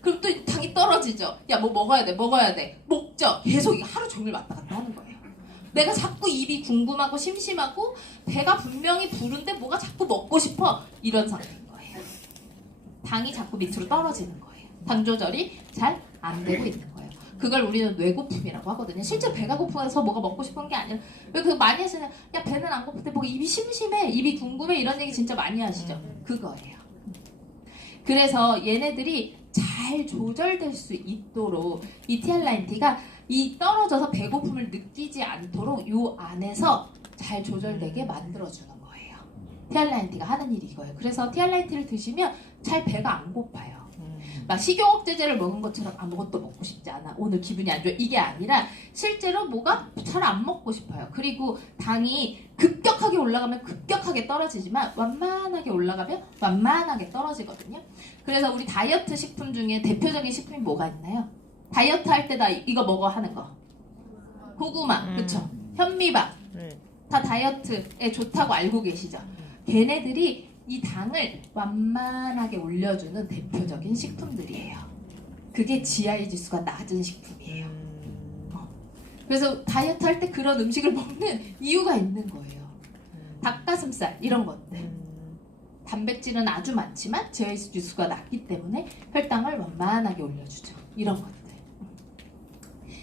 그럼 또 당이 떨어지죠. 야 뭐 먹어야 돼. 먹어야 돼. 먹죠. 계속 하루 종일 왔다 갔다 하는 거예요. 내가 자꾸 입이 궁금하고 심심하고 배가 분명히 부른데 뭐가 자꾸 먹고 싶어 이런 상태인 거예요. 당이 자꾸 밑으로 떨어지는 거예요. 당 조절이 잘 안 되고 있는 거예요. 그걸 우리는 뇌고픔이라고 하거든요. 실제 배가 고파서 뭐가 먹고 싶은 게 아니라 왜 그거 많이 하시는 야 배는 안 고픈데 뭐 입이 심심해 입이 궁금해 이런 얘기 진짜 많이 하시죠. 그거예요. 그래서 얘네들이 잘 조절될 수 있도록 이 티알라인티가 이 떨어져서 배고픔을 느끼지 않도록 요 안에서 잘 조절되게 만들어주는 거예요. 티알라인티가 하는 일이 이거예요. 그래서 티알라인티를 드시면 잘 배가 안 고파요. 막 식욕억제제를 먹은 것처럼 아무것도 먹고 싶지 않아. 오늘 기분이 안 좋아. 이게 아니라 실제로 뭐가 잘 안 먹고 싶어요. 그리고 당이 급격하게 올라가면 급격하게 떨어지지만 완만하게 올라가면 완만하게 떨어지거든요. 그래서 우리 다이어트 식품 중에 대표적인 식품이 뭐가 있나요? 다이어트 할 때 다 이거 먹어 하는 거. 고구마, 그쵸? 현미밥. 다 다이어트에 좋다고 알고 계시죠? 걔네들이 이 당을 완만하게 올려주는 대표적인 식품들이에요. 그게 GI 지수가 낮은 식품이에요. 그래서 다이어트 할 때 그런 음식을 먹는 이유가 있는 거예요. 닭가슴살 이런 것들. 단백질은 아주 많지만 GI 지수가 낮기 때문에 혈당을 완만하게 올려주죠. 이런 것들.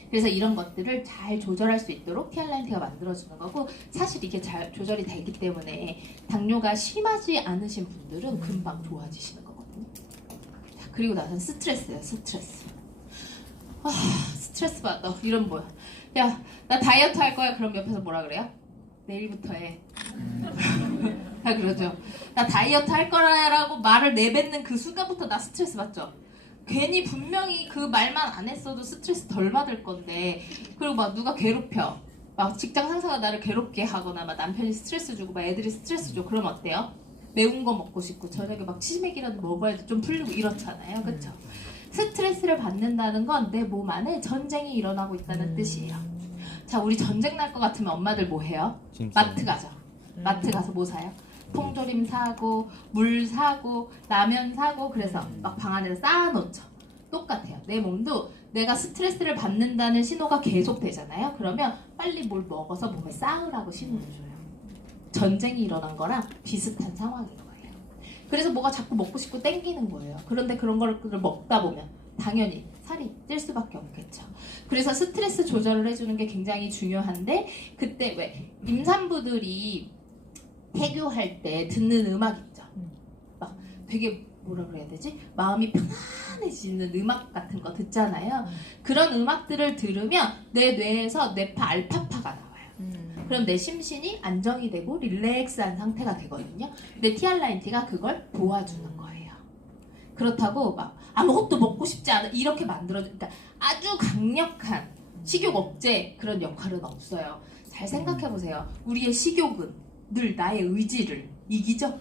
그래서 이런 것들을 잘 조절할 수 있도록 티알라인티가 만들어주는 거고 사실 이게 잘 조절이 되기 때문에 당뇨가 심하지 않으신 분들은 금방 좋아지시는 거거든요. 자, 그리고 나서는 스트레스예요. 스트레스. 스트레스 받아. 이런 뭐야. 야, 나 다이어트 할 거야. 그럼 옆에서 뭐라 그래요? 내일부터 해. 다 그러죠. 나 다이어트 할 거라고 말을 내뱉는 그 순간부터 나 스트레스 받죠. 괜히 분명히 그 말만 안 했어도 스트레스 덜 받을 건데 그리고 막 누가 괴롭혀 막 직장 상사가 나를 괴롭게 하거나 막 남편이 스트레스 주고 막 애들이 스트레스 주고 그러면 어때요? 매운 거 먹고 싶고 저녁에 막 치맥이라도 먹어야지 좀 풀리고 이렇잖아요. 그쵸? 스트레스를 받는다는 건 내 몸 안에 전쟁이 일어나고 있다는 뜻이에요. 자, 우리 전쟁 날 것 같으면 엄마들 뭐 해요? 진짜. 마트 가죠. 마트 가서 뭐 사요? 통조림 사고 물 사고 라면 사고 그래서 막 방 안에서 쌓아놓죠. 똑같아요. 내 몸도 내가 스트레스를 받는다는 신호가 계속 되잖아요. 그러면 빨리 뭘 먹어서 몸에 쌓으라고 신호를 줘요. 전쟁이 일어난 거랑 비슷한 상황인 거예요. 그래서 뭐가 자꾸 먹고 싶고 땡기는 거예요. 그런데 그런 거를 먹다 보면 당연히 살이 찔 수밖에 없겠죠. 그래서 스트레스 조절을 해주는 게 굉장히 중요한데 그때 왜 임산부들이 태교할 때 듣는 음악 있죠. 막 되게 뭐라 그래야 되지? 마음이 편안해지는 음악 같은 거 듣잖아요. 그런 음악들을 들으면 내 뇌에서 뇌파 알파파가 나와요. 그럼 내 심신이 안정이 되고 릴렉스한 상태가 되거든요. 근데 티알라인티가 그걸 도와주는 거예요. 그렇다고 막 아무것도 먹고 싶지 않아 이렇게 그러니까 아주 강력한 식욕 억제 그런 역할은 없어요. 잘 생각해 보세요. 우리의 식욕은 늘 나의 의지를 이기죠?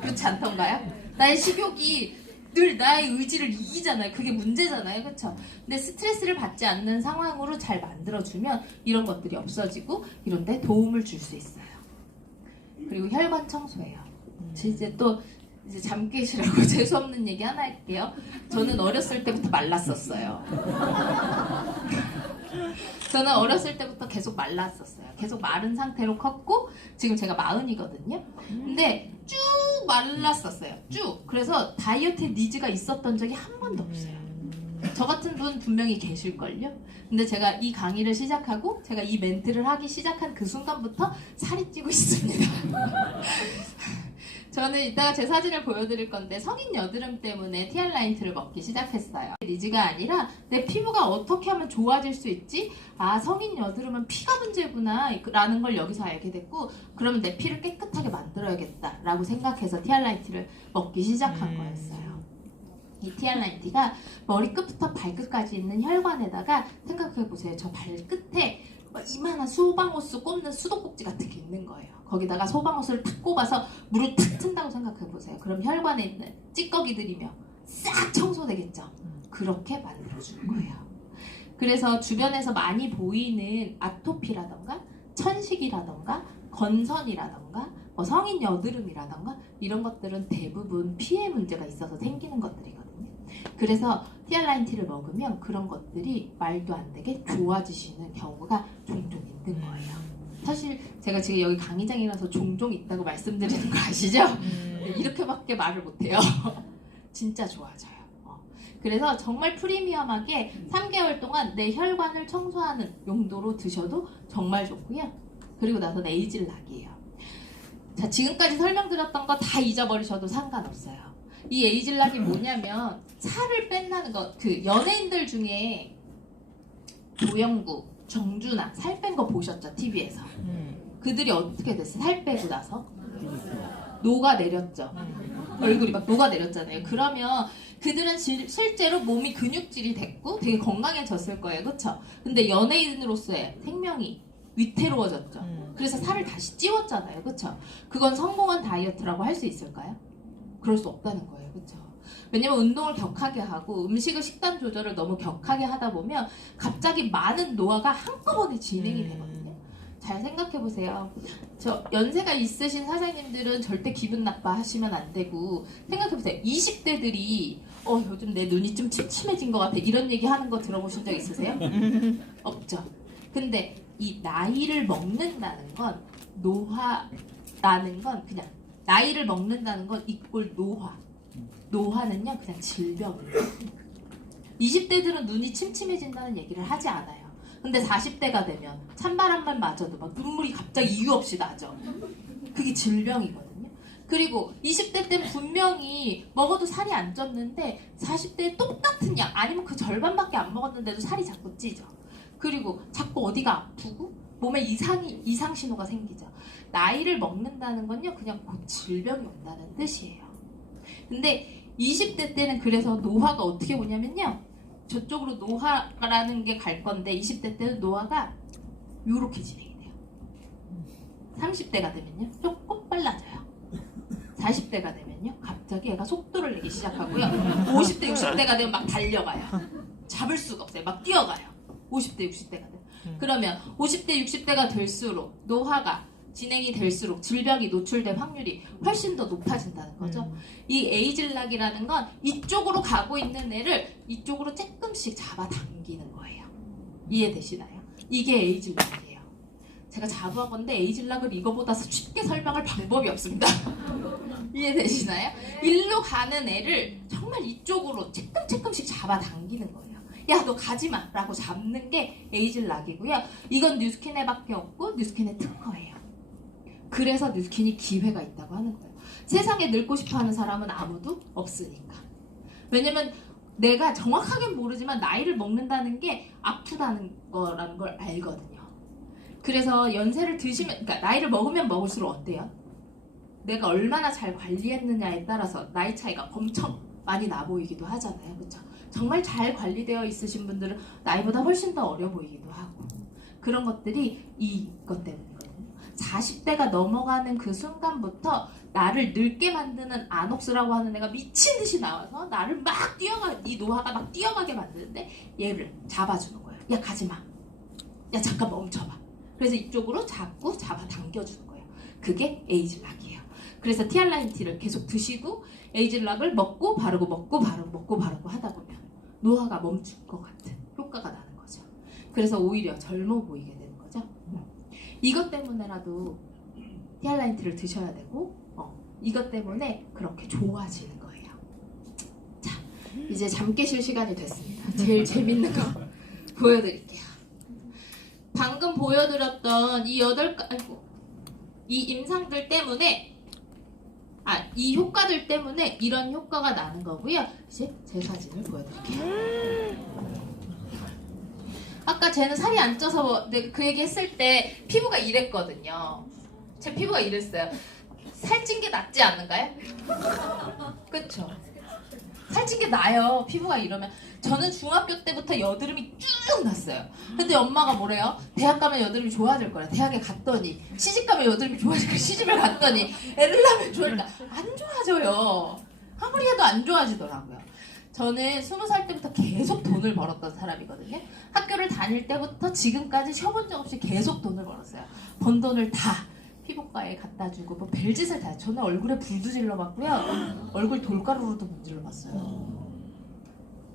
그렇지 않던가요? 나의 식욕이 늘 나의 의지를 이기잖아요. 그게 문제잖아요. 그렇죠? 근데 스트레스를 받지 않는 상황으로 잘 만들어주면 이런 것들이 없어지고 이런 데 도움을 줄 수 있어요. 그리고 혈관 청소예요. 이제 또 이제 잠 깨시라고 재수없는 얘기 하나 할게요. 저는 어렸을 때부터 말랐었어요. 저는 어렸을 때부터 때부터 계속 말랐었어요. 계속 마른 상태로 컸고 지금 제가 40이거든요. 근데 쭉 말랐었어요. 쭉. 그래서 다이어트에 니즈가 있었던 적이 한 번도 없어요. 저 같은 분 분명히 계실걸요? 근데 제가 이 강의를 시작하고 제가 이 멘트를 하기 시작한 그 순간부터 살이 찌고 있습니다. 저는 이따가 제 사진을 보여드릴 건데 성인 여드름 때문에 티알라인트를 먹기 시작했어요. 니즈가 아니라 내 피부가 어떻게 하면 좋아질 수 있지? 아, 성인 여드름은 피가 문제구나 라는 걸 여기서 알게 됐고, 그러면 내 피를 깨끗하게 만들어야겠다 라고 생각해서 티알라인트를 먹기 시작한 거였어요. 이 티알라인트가 머리끝부터 발끝까지 있는 혈관에다가 생각해보세요. 저 발끝에 이만한 소방호스 꼽는 수도꼭지 같은 게 있는 거예요. 거기다가 소방호스를 탁 꼽아서 물을 탁 튼다고 생각해보세요. 그럼 혈관에 있는 찌꺼기들이며 싹 청소되겠죠. 그렇게 만들어주는 거예요. 그래서 주변에서 많이 보이는 아토피라던가 천식이라던가 건선이라던가 성인 여드름이라던가 이런 것들은 대부분 피해 문제가 있어서 생기는 것들이거든요. 그래서 티알라인트를 먹으면 그런 것들이 말도 안 되게 좋아지시는 경우가 종종 있는 거예요. 사실 제가 지금 여기 강의장이라서 종종 있다고 말씀드리는 거 아시죠? 이렇게밖에 말을 못해요. 진짜 좋아져요. 그래서 정말 프리미엄하게 3개월 동안 내 혈관을 청소하는 용도로 드셔도 정말 좋고요. 그리고 나서는 에이즐락이에요. 자, 지금까지 설명드렸던 거 다 잊어버리셔도 상관없어요. 이 에이즐락이 뭐냐면 살을 뺀다는 거. 그 연예인들 중에 조영구, 정준하 살 뺀 거 보셨죠? TV에서. 그들이 어떻게 됐어요? 살 빼고 나서 녹아내렸죠. 얼굴이 막 녹아내렸잖아요. 그러면 그들은 실제로 몸이 근육질이 됐고 되게 건강해졌을 거예요. 그쵸? 근데 연예인으로서의 생명이 위태로워졌죠. 그래서 살을 다시 찌웠잖아요. 그쵸? 그건 성공한 다이어트라고 할 수 있을까요? 그럴 수 없다는 거예요. 그쵸? 왜냐면 운동을 격하게 하고 음식을 식단 조절을 너무 격하게 하다 보면 갑자기 많은 노화가 한꺼번에 진행이 되거든요. 잘 생각해보세요. 저 연세가 있으신 사장님들은 절대 기분 나빠하시면 안 되고 생각해보세요. 20대들이 요즘 내 눈이 좀 침침해진 것 같아 이런 얘기 하는 거 들어보신 적 있으세요? 없죠. 근데 이 나이를 먹는다는 건 노화라는 건 그냥 나이를 먹는다는 건 이꼴 노화. 노화는요 그냥 질병이에요. 20대들은 눈이 침침해진다는 얘기를 하지 않아요. 근데 40대가 되면 찬바람만 맞아도 막 눈물이 갑자기 이유 없이 나죠. 그게 질병이거든요. 그리고 20대 때는 분명히 먹어도 살이 안 쪘는데 40대에 똑같은 양 아니면 그 절반밖에 안 먹었는데도 살이 자꾸 찌죠. 그리고 자꾸 어디가 아프고 몸에 이상 신호가 생기죠. 나이를 먹는다는 건요 그냥 곧 질병이 온다는 뜻이에요. 근데 20대 때는 그래서 노화가 어떻게 오냐면요 저쪽으로 노화라는 게 갈 건데 20대 때는 노화가 요렇게 진행이 돼요. 30대가 되면요 조금 빨라져요. 40대가 되면요 갑자기 얘가 속도를 내기 시작하고요 50대 60대가 되면 막 달려가요. 잡을 수가 없어요. 막 뛰어가요. 50대 60대가 되면 그러면 50대 60대가 될수록 노화가 진행이 될수록 질병이 노출될 확률이 훨씬 더 높아진다는 거죠. 이 에이즐락이라는 건 이쪽으로 가고 있는 애를 이쪽으로 조금씩 잡아당기는 거예요. 이해되시나요? 이게 에이즐락이에요. 제가 자부하건데 에이즐락을 이거보다 쉽게 설명할 방법이 없습니다. 이해되시나요? 일로 가는 애를 정말 이쪽으로 조금씩 잡아당기는 거예요. 야, 너 가지마! 라고 잡는 게 에이즐락이고요. 이건 뉴스킨에 밖에 없고 뉴스킨의 특허예요. 그래서 뉴스킨이 기회가 있다고 하는 거예요. 세상에 늙고 싶어하는 사람은 아무도 없으니까. 왜냐면 내가 정확하게 모르지만 나이를 먹는다는 게 아프다는 거라는 걸 알거든요. 그래서 연세를 드시면, 그러니까 나이를 먹으면 먹을수록 어때요? 내가 얼마나 잘 관리했느냐에 따라서 나이 차이가 엄청 많이 나 보이기도 하잖아요. 그렇죠? 정말 잘 관리되어 있으신 분들은 나이보다 훨씬 더 어려 보이기도 하고 그런 것들이 이것 때문이거든요. 40대가 넘어가는 그 순간부터 나를 늙게 만드는 아녹스라고 하는 애가 미친 듯이 나와서 나를 막 이 노화가 막 뛰어가게 만드는데 얘를 잡아주는 거예요. 야 가지마. 야 잠깐 멈춰봐. 그래서 이쪽으로 자꾸 잡아당겨주는 거예요. 그게 에이즐락이에요. 그래서 티알라인트를 계속 드시고 에이즐락을 먹고 바르고 먹고 바르고 먹고 바르고 하다 보면 노화가 멈출 것 같은 효과가 나는 거죠. 그래서 오히려 젊어 보이게 되는 거예요. 거죠. 이것 때문에라도 티알라인트를 드셔야 되고 이것 때문에 그렇게 좋아지는 거예요. 자, 이제 잠 깨실 시간이 됐습니다. 제일 재밌는 거 보여드릴게요. 방금 보여드렸던 이 이 임상들 때문에 이 효과들 때문에 이런 효과가 나는 거고요. 이제 제 사진을 보여드릴게요. 아까 쟤는 살이 안 쪄서 그 얘기 했을 때 피부가 이랬거든요. 제 피부가 이랬어요. 살찐 게 낫지 않은가요? 그쵸? 살찐 게 나아요. 피부가 이러면. 저는 중학교 때부터 여드름이 쭉 났어요. 근데 엄마가 뭐래요? 대학 가면 여드름이 좋아질 거래. 대학에 갔더니 시집 가면 여드름이 좋아질 거래. 시집을 갔더니 애를 낳으면 좋아질까? 안 좋아져요. 아무리 해도 안 좋아지더라고요. 저는 20살 때부터 계속 돈을 벌었던 사람이거든요. 학교를 다닐 때부터 지금까지 쉬어본 적 없이 계속 돈을 벌었어요. 번 돈을 다 피부과에 갖다 주고 뭐 별짓을 다. 저는 얼굴에 불도 질러봤고요. 얼굴 돌가루로도 문질러봤어요.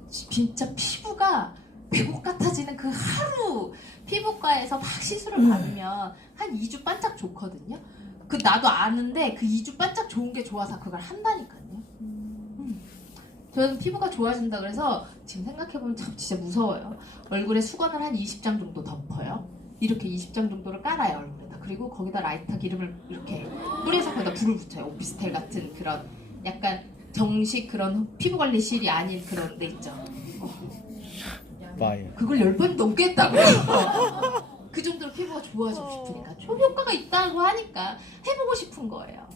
진짜 피부가 백옥 같아지는 그 하루 피부과에서 막 시술을 받으면 한 2주 반짝 좋거든요. 나도 아는데 그 2주 반짝 좋은 게 좋아서 그걸 한다니까요. 저는 피부가 좋아진다 그래서 지금 생각해보면 참 진짜 무서워요. 얼굴에 수건을 한 20장 정도 덮어요. 이렇게 20장 정도를 깔아요, 얼굴에다. 그리고 거기다 라이터 기름을 이렇게 뿌려서 거기다 불을 붙여요. 오피스텔 같은 그런 약간 정식 그런 피부관리실이 아닌 그런 데 있죠. 그걸 10번 넘게 했다고요. 그 정도로 피부가 좋아지고 싶으니까. 효과가 있다고 하니까 해보고 싶은 거예요.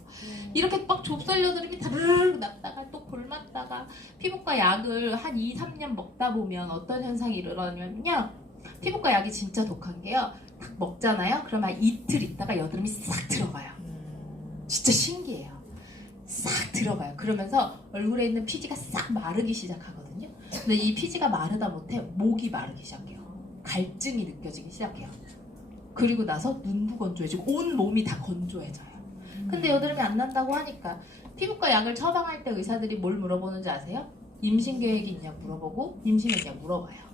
이렇게 막 좁쌀 여드름이 다르르 났다가 또 골맞다가 피부과 약을 한 2, 3년 먹다 보면 어떤 현상이 일어나냐면요. 피부과 약이 진짜 독한 게요. 딱 먹잖아요. 그러면 이틀 있다가 여드름이 싹 들어가요. 진짜 신기해요. 싹 들어가요. 그러면서 얼굴에 있는 피지가 싹 마르기 시작하거든요. 근데 이 피지가 마르다 못해 목이 마르기 시작해요. 갈증이 느껴지기 시작해요. 그리고 나서 눈도 건조해지고 온 몸이 다 건조해져요. 근데 여드름이 안 난다고 하니까 피부과 약을 처방할 때 의사들이 뭘 물어보는지 아세요? 임신 계획이 있냐 물어보고 임신했냐 물어봐요.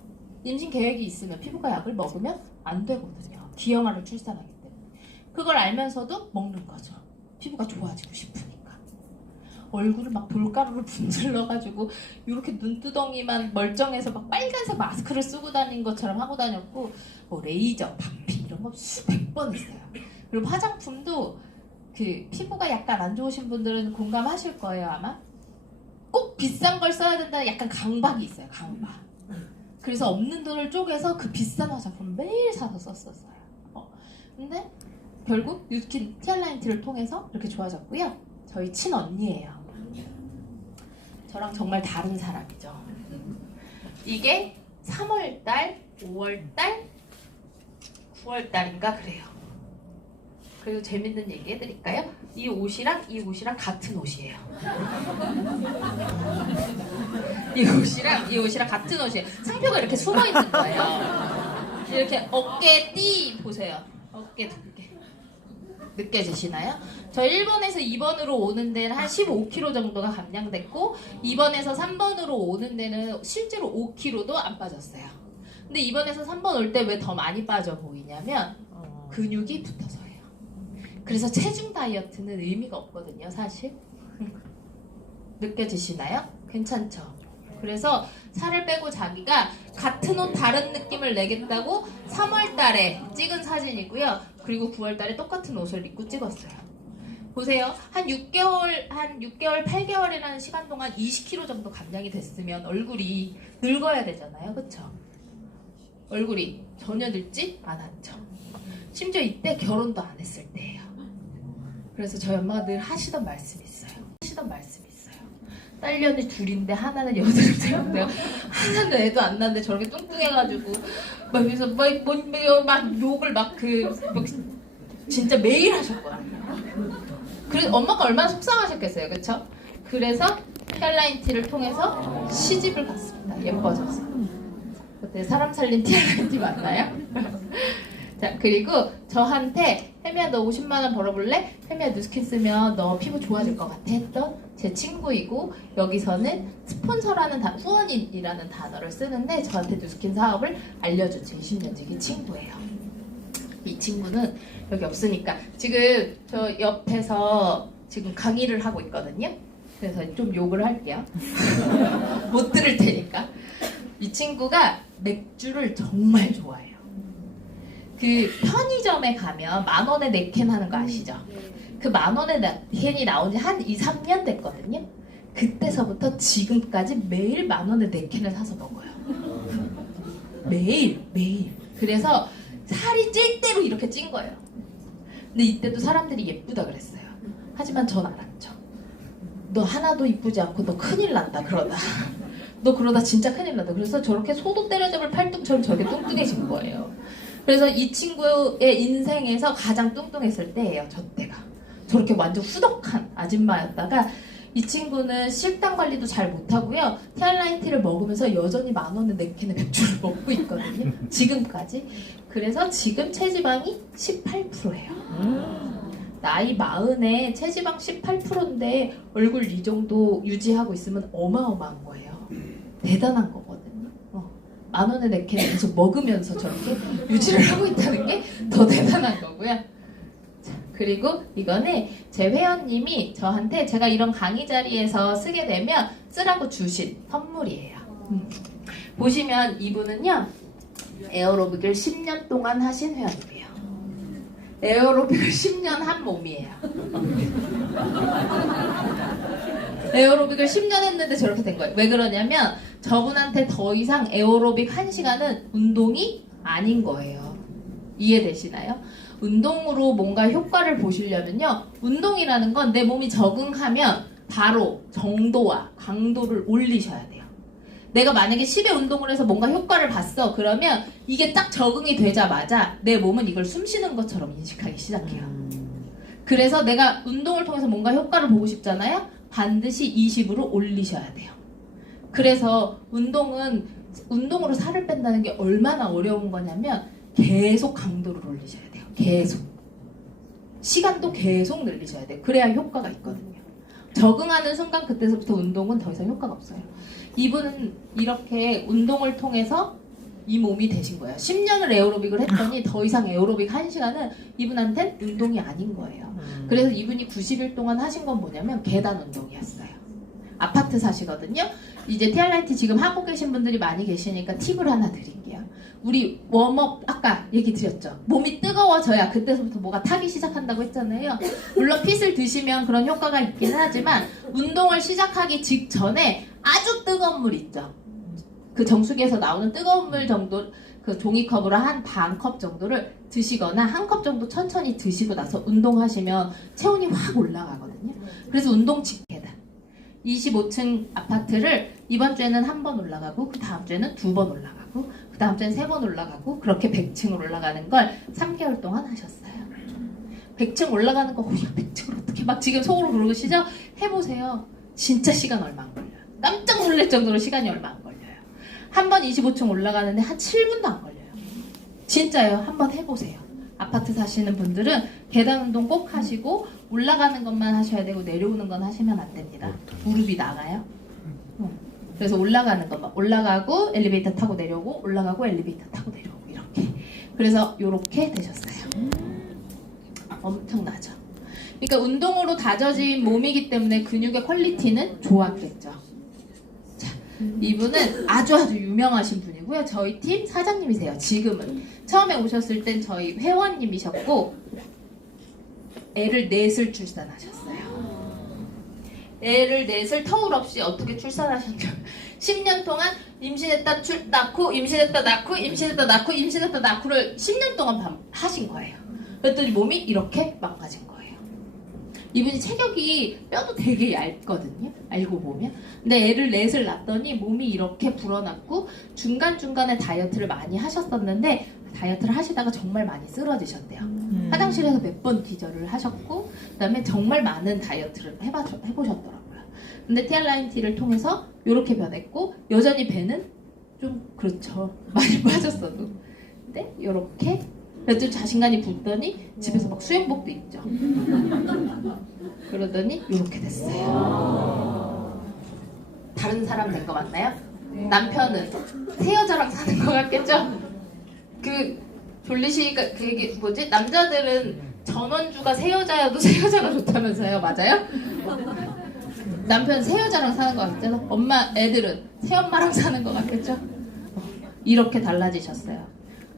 임신 계획이 있으면 피부과 약을 먹으면 안 되거든요. 기형아를 출산하기 때문에. 그걸 알면서도 먹는 거죠. 피부가 좋아지고 싶으니까. 얼굴을 막 돌가루를 분질러가지고 이렇게 눈두덩이만 멀쩡해서 막 빨간색 마스크를 쓰고 다닌 것처럼 하고 다녔고 뭐 레이저, 박피 이런 거 수백 번 했어요. 그리고 화장품도 그 피부가 약간 안 좋으신 분들은 공감하실 거예요 아마. 꼭 비싼 걸 써야 된다는 약간 강박이 있어요. 강박. 그래서 없는 돈을 쪼개서 그 비싼 화장품 매일 사서 썼었어요. 근데 결국 뉴스킨 티알라인트를 통해서 이렇게 좋아졌고요. 저희 친언니예요. 저랑 정말 다른 사람이죠. 이게 3월달, 5월달, 9월달인가 그래요. 그리고 재밌는 얘기 해드릴까요? 이 옷이랑 이 옷이랑 같은 옷이에요. 이 옷이랑 같은 옷이에요. 상표가 이렇게 숨어있는 거예요. 이렇게 어깨 띠 보세요. 어깨 두께. 느껴지시나요? 저 1번에서 2번으로 오는 데는 한 15kg 정도가 감량됐고 2번에서 3번으로 오는 데는 실제로 5kg도 안 빠졌어요. 근데 2번에서 3번 올 때 왜 더 많이 빠져 보이냐면 근육이 붙어서예요. 그래서 체중 다이어트는 의미가 없거든요, 사실. 느껴지시나요? 괜찮죠? 그래서 살을 빼고 자기가 같은 옷 다른 느낌을 내겠다고 3월 달에 찍은 사진이고요. 그리고 9월 달에 똑같은 옷을 입고 찍었어요. 보세요. 한 6개월, 8개월이라는 시간 동안 20kg 정도 감량이 됐으면 얼굴이 늙어야 되잖아요. 그쵸? 얼굴이 전혀 늙지 않았죠. 심지어 이때 결혼도 안 했을 때예요. 그래서 저희 엄마가 늘 하시던 말씀이 있어요. 딸년이 둘인데 하나는 여드름 때문에 하나는 애도 안 낳는데 저렇게 뚱뚱해가지고 막 그래서 막 욕을 막 진짜 매일 하셨거든요. 그래서 엄마가 얼마나 속상하셨겠어요, 그쵸? 그래서 티알라인티를 통해서 시집을 갔습니다. 예뻐져서. 그때 사람 살린 티알라인티 맞나요? 자, 그리고 저한테 혜미야 너 50만원 벌어볼래? 혜미야 뉴스킨 쓰면 너 피부 좋아질 것 같아 했던 제 친구이고 여기서는 스폰서라는 후원인이라는 단어를 쓰는데 저한테 뉴스킨 사업을 알려준 제 20년 지기 친구예요. 이 친구는 여기 없으니까 지금 저 옆에서 지금 강의를 하고 있거든요. 그래서 좀 욕을 할게요. 못 들을 테니까. 이 친구가 맥주를 정말 좋아해요. 그 편의점에 가면 10,000원에 4캔 하는 거 아시죠? 그 10,000원에 4캔이 나온 지 한 2, 3년 됐거든요. 그때서부터 지금까지 매일 10,000원에 4캔을 사서 먹어요. 매일. 그래서 살이 찔 대로 이렇게 찐 거예요. 근데 이때도 사람들이 예쁘다 그랬어요. 하지만 전 알았죠. 너 하나도 이쁘지 않고 너 큰일 난다 그러다. 너 그러다 진짜 큰일 난다. 그래서 저렇게 소도 때려잡을 팔뚝처럼 저렇게 뚱뚱해진 거예요. 그래서 이 친구의 인생에서 가장 뚱뚱했을 때예요. 저 때가. 저렇게 완전 후덕한 아줌마였다가 이 친구는 식단 관리도 잘 못하고요. 티알라인티를 먹으면서 여전히 10,000원에 4캔의 맥주를 먹고 있거든요. 지금까지. 그래서 지금 체지방이 18%예요. 나이 40에 체지방 18%인데 얼굴 이 정도 유지하고 있으면 어마어마한 거예요. 대단한 거거든요. 10,000원에 4캔 계속 먹으면서 저렇게 유지를 하고 있다는 게 더 대단한 거고요. 그리고 이거는 제 회원님이 저한테 제가 이런 강의 자리에서 쓰게 되면 쓰라고 주신 선물이에요. 보시면 이분은요 에어로빅을 10년 동안 하신 회원님이에요. 에어로빅을 10년 한 몸이에요. 에어로빅을 10년 했는데 저렇게 된 거예요. 왜 그러냐면 저분한테 더 이상 에어로빅 1시간은 운동이 아닌 거예요. 이해되시나요? 운동으로 뭔가 효과를 보시려면요. 운동이라는 건 내 몸이 적응하면 바로 정도와 강도를 올리셔야 돼요. 내가 만약에 10회 운동을 해서 뭔가 효과를 봤어. 그러면 이게 딱 적응이 되자마자 내 몸은 이걸 숨쉬는 것처럼 인식하기 시작해요. 그래서 내가 운동을 통해서 뭔가 효과를 보고 싶잖아요. 반드시 20으로 올리셔야 돼요. 그래서 운동으로 살을 뺀다는 게 얼마나 어려운 거냐면 계속 강도를 올리셔야 돼요. 계속. 시간도 계속 늘리셔야 돼요. 그래야 효과가 있거든요. 적응하는 순간 그때서부터 운동은 더 이상 효과가 없어요. 이분은 이렇게 운동을 통해서 이 몸이 되신 거예요. 10년을 에어로빅을 했더니 더 이상 에어로빅 1시간은 이분한텐 운동이 아닌 거예요. 그래서 이분이 90일 동안 하신 건 뭐냐면 계단 운동이었어요. 아파트 사시거든요. 이제 티알라인티 지금 하고 계신 분들이 많이 계시니까 팁을 하나 드릴게요. 우리 웜업 아까 얘기 드렸죠. 몸이 뜨거워져야 그때부터 뭐가 타기 시작한다고 했잖아요. 물론 핏을 드시면 그런 효과가 있긴 하지만 운동을 시작하기 직전에 아주 뜨거운 물 있죠. 그 정수기에서 나오는 뜨거운 물 정도 그 종이컵으로 한 반 컵 정도를 드시거나 한 컵 정도 천천히 드시고 나서 운동하시면 체온이 확 올라가거든요. 그래서 운동 직계단 25층 아파트를 이번 주에는 한 번 올라가고 그 다음 주에는 2번 올라가고 그 다음 주에는 3번 올라가고 그렇게 100층을 올라가는 걸 3개월 동안 하셨어요. 100층 올라가는 거 100층을 어떻게 막 지금 속으로 부르시죠? 해보세요. 진짜 시간 얼마 안 걸려요. 깜짝 놀랄 정도로 시간이 얼마 안 걸려요. 한 번 25층 올라가는데 한 7분도 안 걸려요. 진짜요. 한번 해보세요. 아파트 사시는 분들은 계단 운동 꼭 하시고 올라가는 것만 하셔야 되고 내려오는 건 하시면 안 됩니다. 무릎이 나가요. 그래서 올라가는 것만 올라가고 엘리베이터 타고 내려오고 올라가고 엘리베이터 타고 내려오고 이렇게. 그래서 이렇게 되셨어요. 엄청나죠. 그러니까 운동으로 다져진 몸이기 때문에 근육의 퀄리티는 좋았겠죠. 자, 이분은 아주 유명하신 분이고요. 저희 팀 사장님이세요. 지금은. 처음에 오셨을 땐 저희 회원님이셨고 애를 넷을 출산하셨어요. 애를 넷을 터울 없이 어떻게 출산하셨냐면 10년 동안 임신했다 낳고 임신했다 낳고 임신했다 낳고 임신했다 낳고를 10년 동안 하신 거예요. 그랬더니 몸이 이렇게 망가진 거예요. 이분이 체격이 뼈도 되게 얇거든요. 알고 보면. 근데 애를 넷을 낳았더니 몸이 이렇게 불어났고 중간중간에 다이어트를 많이 하셨었는데 다이어트를 하시다가 정말 많이 쓰러지셨대요. 화장실에서 몇 번 기절을 하셨고 그다음에 정말 많은 다이어트를 해보셨더라고요. 근데 티알라인티를 통해서 이렇게 변했고 여전히 배는 좀 그렇죠. 많이 빠졌어도. 근데 이렇게 좀 자신감이 붙더니 집에서 막 수영복도 입죠. 그러더니 이렇게 됐어요. 다른 사람 된 거 맞나요? 남편은 새 여자랑 사는 거 같겠죠? 졸리시니까 그게 뭐지? 남자들은 전원주가 새 여자여도 새 여자가 좋다면서요. 맞아요? 남편 새 여자랑 사는 것 같죠? 엄마 애들은 새 엄마랑 사는 것 같겠죠? 이렇게 달라지셨어요.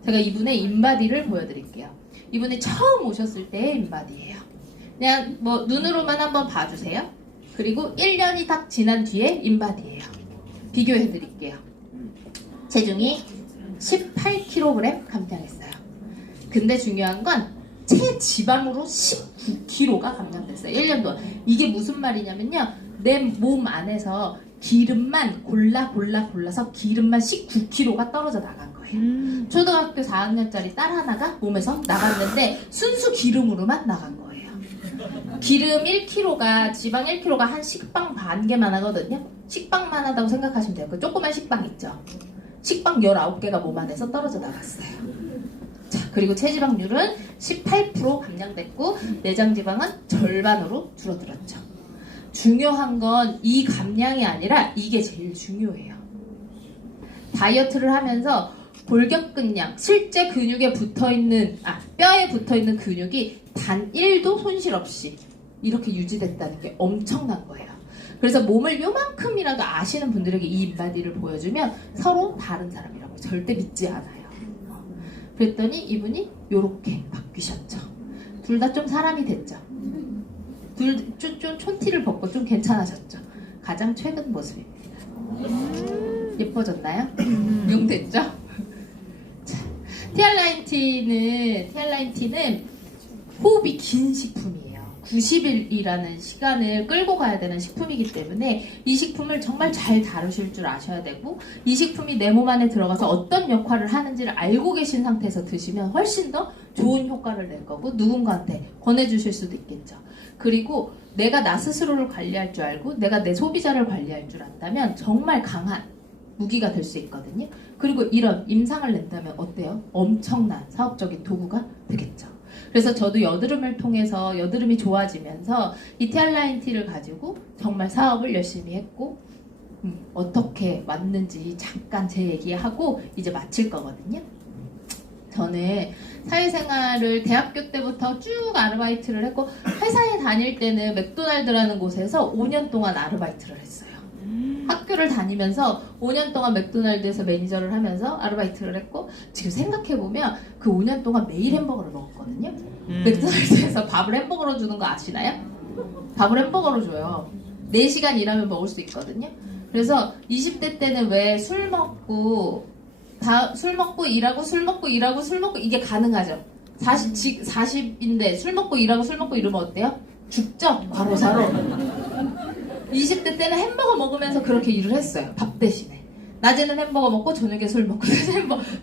제가 이분의 인바디를 보여드릴게요. 이분이 처음 오셨을 때의 인바디예요. 그냥 뭐 눈으로만 한번 봐주세요. 그리고 1년이 딱 지난 뒤에 인바디예요. 비교해드릴게요. 체중이 18kg 감량했어요. 근데 중요한 건 체지방으로 19kg가 감량됐어요. 1년 동안. 이게 무슨 말이냐면요. 내 몸 안에서 기름만 골라서 기름만 19kg가 떨어져 나간 거예요. 초등학교 4학년짜리 딸 하나가 몸에서 나갔는데 순수 기름으로만 나간 거예요. 기름 1kg가 지방 1kg가 한 식빵 반 개만 하거든요. 식빵만 하다고 생각하시면 돼요. 그 조그만 식빵 있죠. 식빵 19개가 몸 안에서 떨어져 나갔어요. 자, 그리고 체지방률은 18% 감량됐고 내장 지방은 절반으로 줄어들었죠. 중요한 건 이 감량이 아니라 이게 제일 중요해요. 다이어트를 하면서 골격근량, 실제 근육에 붙어있는, 뼈에 붙어있는 근육이 단 1도 손실 없이 이렇게 유지됐다는 게 엄청난 거예요. 그래서 몸을 요만큼이라도 아시는 분들에게 이 인바디를 보여주면 서로 다른 사람이라고 절대 믿지 않아요. 그랬더니 이분이 요렇게 바뀌셨죠. 둘 다 좀 사람이 됐죠. 좀 촌티를 벗고 좀 괜찮아졌죠. 가장 최근 모습입니다. 예뻐졌나요? 용됐죠? 자, 티알라인티는 호흡이 긴 식품이에요. 90일이라는 시간을 끌고 가야 되는 식품이기 때문에 이 식품을 정말 잘 다루실 줄 아셔야 되고 이 식품이 내 몸 안에 들어가서 어떤 역할을 하는지를 알고 계신 상태에서 드시면 훨씬 더 좋은 효과를 낼 거고 누군가한테 권해주실 수도 있겠죠. 그리고 내가 나 스스로를 관리할 줄 알고 내가 내 소비자를 관리할 줄 안다면 정말 강한 무기가 될 수 있거든요. 그리고 이런 임상을 낸다면 어때요? 엄청난 사업적인 도구가 되겠죠. 그래서 저도 여드름을 통해서 여드름이 좋아지면서 이 티알라인티를 가지고 정말 사업을 열심히 했고 어떻게 왔는지 잠깐 제 얘기하고 이제 마칠 거거든요. 저는 사회생활을 대학교 때부터 쭉 아르바이트를 했고 회사에 다닐 때는 맥도날드라는 곳에서 5년 동안 아르바이트를 했어요. 학교를 다니면서 5년 동안 맥도날드에서 매니저를 하면서 아르바이트를 했고 지금 생각해보면 그 5년 동안 매일 햄버거를 먹었거든요. 맥도날드에서 밥을 햄버거로 주는 거 아시나요? 밥을 햄버거로 줘요. 4시간 일하면 먹을 수 있거든요. 그래서 20대 때는 왜 술 먹고 일하고 이게 가능하죠. 40인데 술 먹고 일하고 이러면 어때요? 죽죠? 과로사로. 20대 때는 햄버거 먹으면서 그렇게 일을 했어요. 밥 대신에. 낮에는 햄버거 먹고 저녁에 술 먹고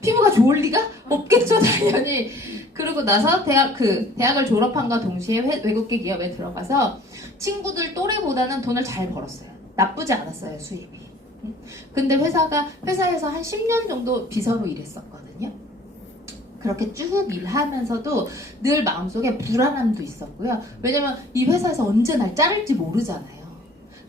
피부가 좋을 리가 없겠죠 당연히. 그러고 나서 대학을 졸업한과 동시에 외국계 기업에 들어가서 친구들 또래보다는 돈을 잘 벌었어요. 나쁘지 않았어요 수입이. 근데 회사에서 한 10년 정도 비서로 일했었거든요. 그렇게 쭉 일하면서도 늘 마음속에 불안함도 있었고요. 왜냐면 이 회사에서 언제 날 자를지 모르잖아요.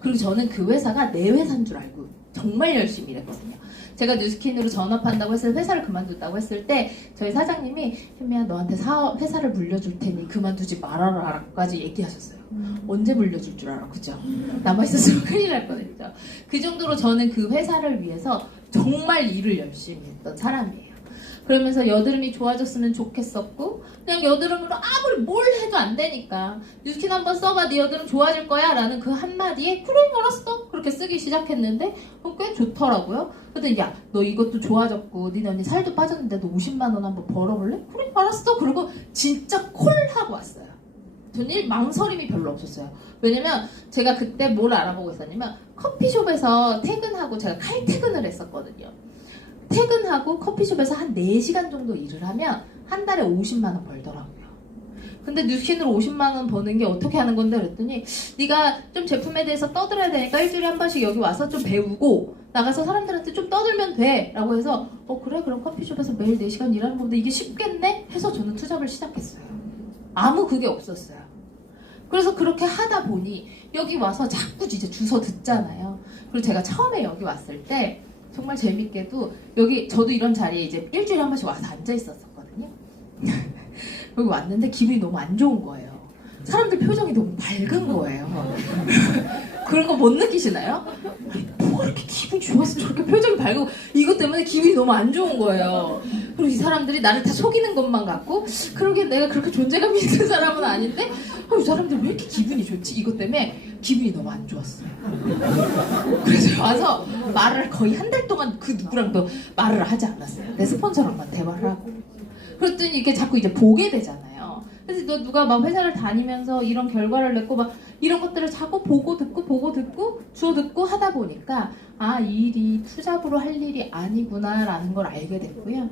그리고 저는 그 회사가 내 회사인 줄 알고 정말 열심히 일했거든요. 제가 뉴스킨으로 전업한다고 했을 때 회사를 그만둔다고 했을 때 저희 사장님이 현미야 너한테 회사를 물려줄 테니 그만두지 말아라까지 얘기하셨어요. 언제 물려줄 줄 알아, 그죠? 남아있었으면 큰일 날 뻔했죠. 그 정도로 저는 그 회사를 위해서 정말 일을 열심히 했던 사람이에요. 그러면서 여드름이 좋아졌으면 좋겠었고 그냥 여드름으로 아무리 뭘 해도 안 되니까 뉴스킨 한번 써봐 네 여드름 좋아질 거야 라는 그 한마디에 그래 알았어 그렇게 쓰기 시작했는데 꽤 좋더라고요. 그랬더니 야 너 이것도 좋아졌고 니네 언니 살도 빠졌는데 너 50만 원 한번 벌어볼래? 그래 알았어. 그리고 진짜 콜 하고 왔어요. 저는 망설임이 별로 없었어요. 왜냐면 제가 그때 뭘 알아보고 있었냐면 커피숍에서 퇴근하고 제가 칼퇴근을 했었거든요. 퇴근하고 커피숍에서 한 4시간 정도 일을 하면 한 달에 50만 원 벌더라고요. 근데 뉴스킨으로 50만 원 버는 게 어떻게 하는 건데 그랬더니 네가 좀 제품에 대해서 떠들어야 되니까 일주일에 한 번씩 여기 와서 좀 배우고 나가서 사람들한테 좀 떠들면 돼 라고 해서 그래 그럼 커피숍에서 매일 4시간 일하는 건데 이게 쉽겠네? 해서 저는 투잡을 시작했어요. 아무 그게 없었어요. 그래서 그렇게 하다 보니 여기 와서 자꾸 이제 주워 듣잖아요. 그리고 제가 처음에 여기 왔을 때 정말 재밌게도 여기 저도 이런 자리에 이제 일주일에 한 번씩 와서 앉아 있었거든요. 여기 왔는데 기분이 너무 안 좋은 거예요. 사람들 표정이 너무 밝은 거예요. 그런 거 못 느끼시나요? 뭐가 이렇게 기분 좋아서 저렇게 표정이 밝고 이것 때문에 기분이 너무 안 좋은 거예요. 그리고 이 사람들이 나를 다 속이는 것만 같고 그러게 내가 그렇게 존재감이 있는 사람은 아닌데 이 사람들 왜 이렇게 기분이 좋지? 이것 때문에 기분이 너무 안 좋았어요. 그래서 와서 말을 거의 한 달 동안 그 누구랑도 말을 하지 않았어요. 내 스폰서랑만 대화를 하고. 그랬더니 이게 자꾸 이제 보게 되잖아요. 그래서 너 누가 막 회사를 다니면서 이런 결과를 냈고 막 이런 것들을 자꾸 보고 듣고 주워 듣고 하다 보니까 아, 이 일이 투잡으로 할 일이 아니구나라는 걸 알게 됐고요.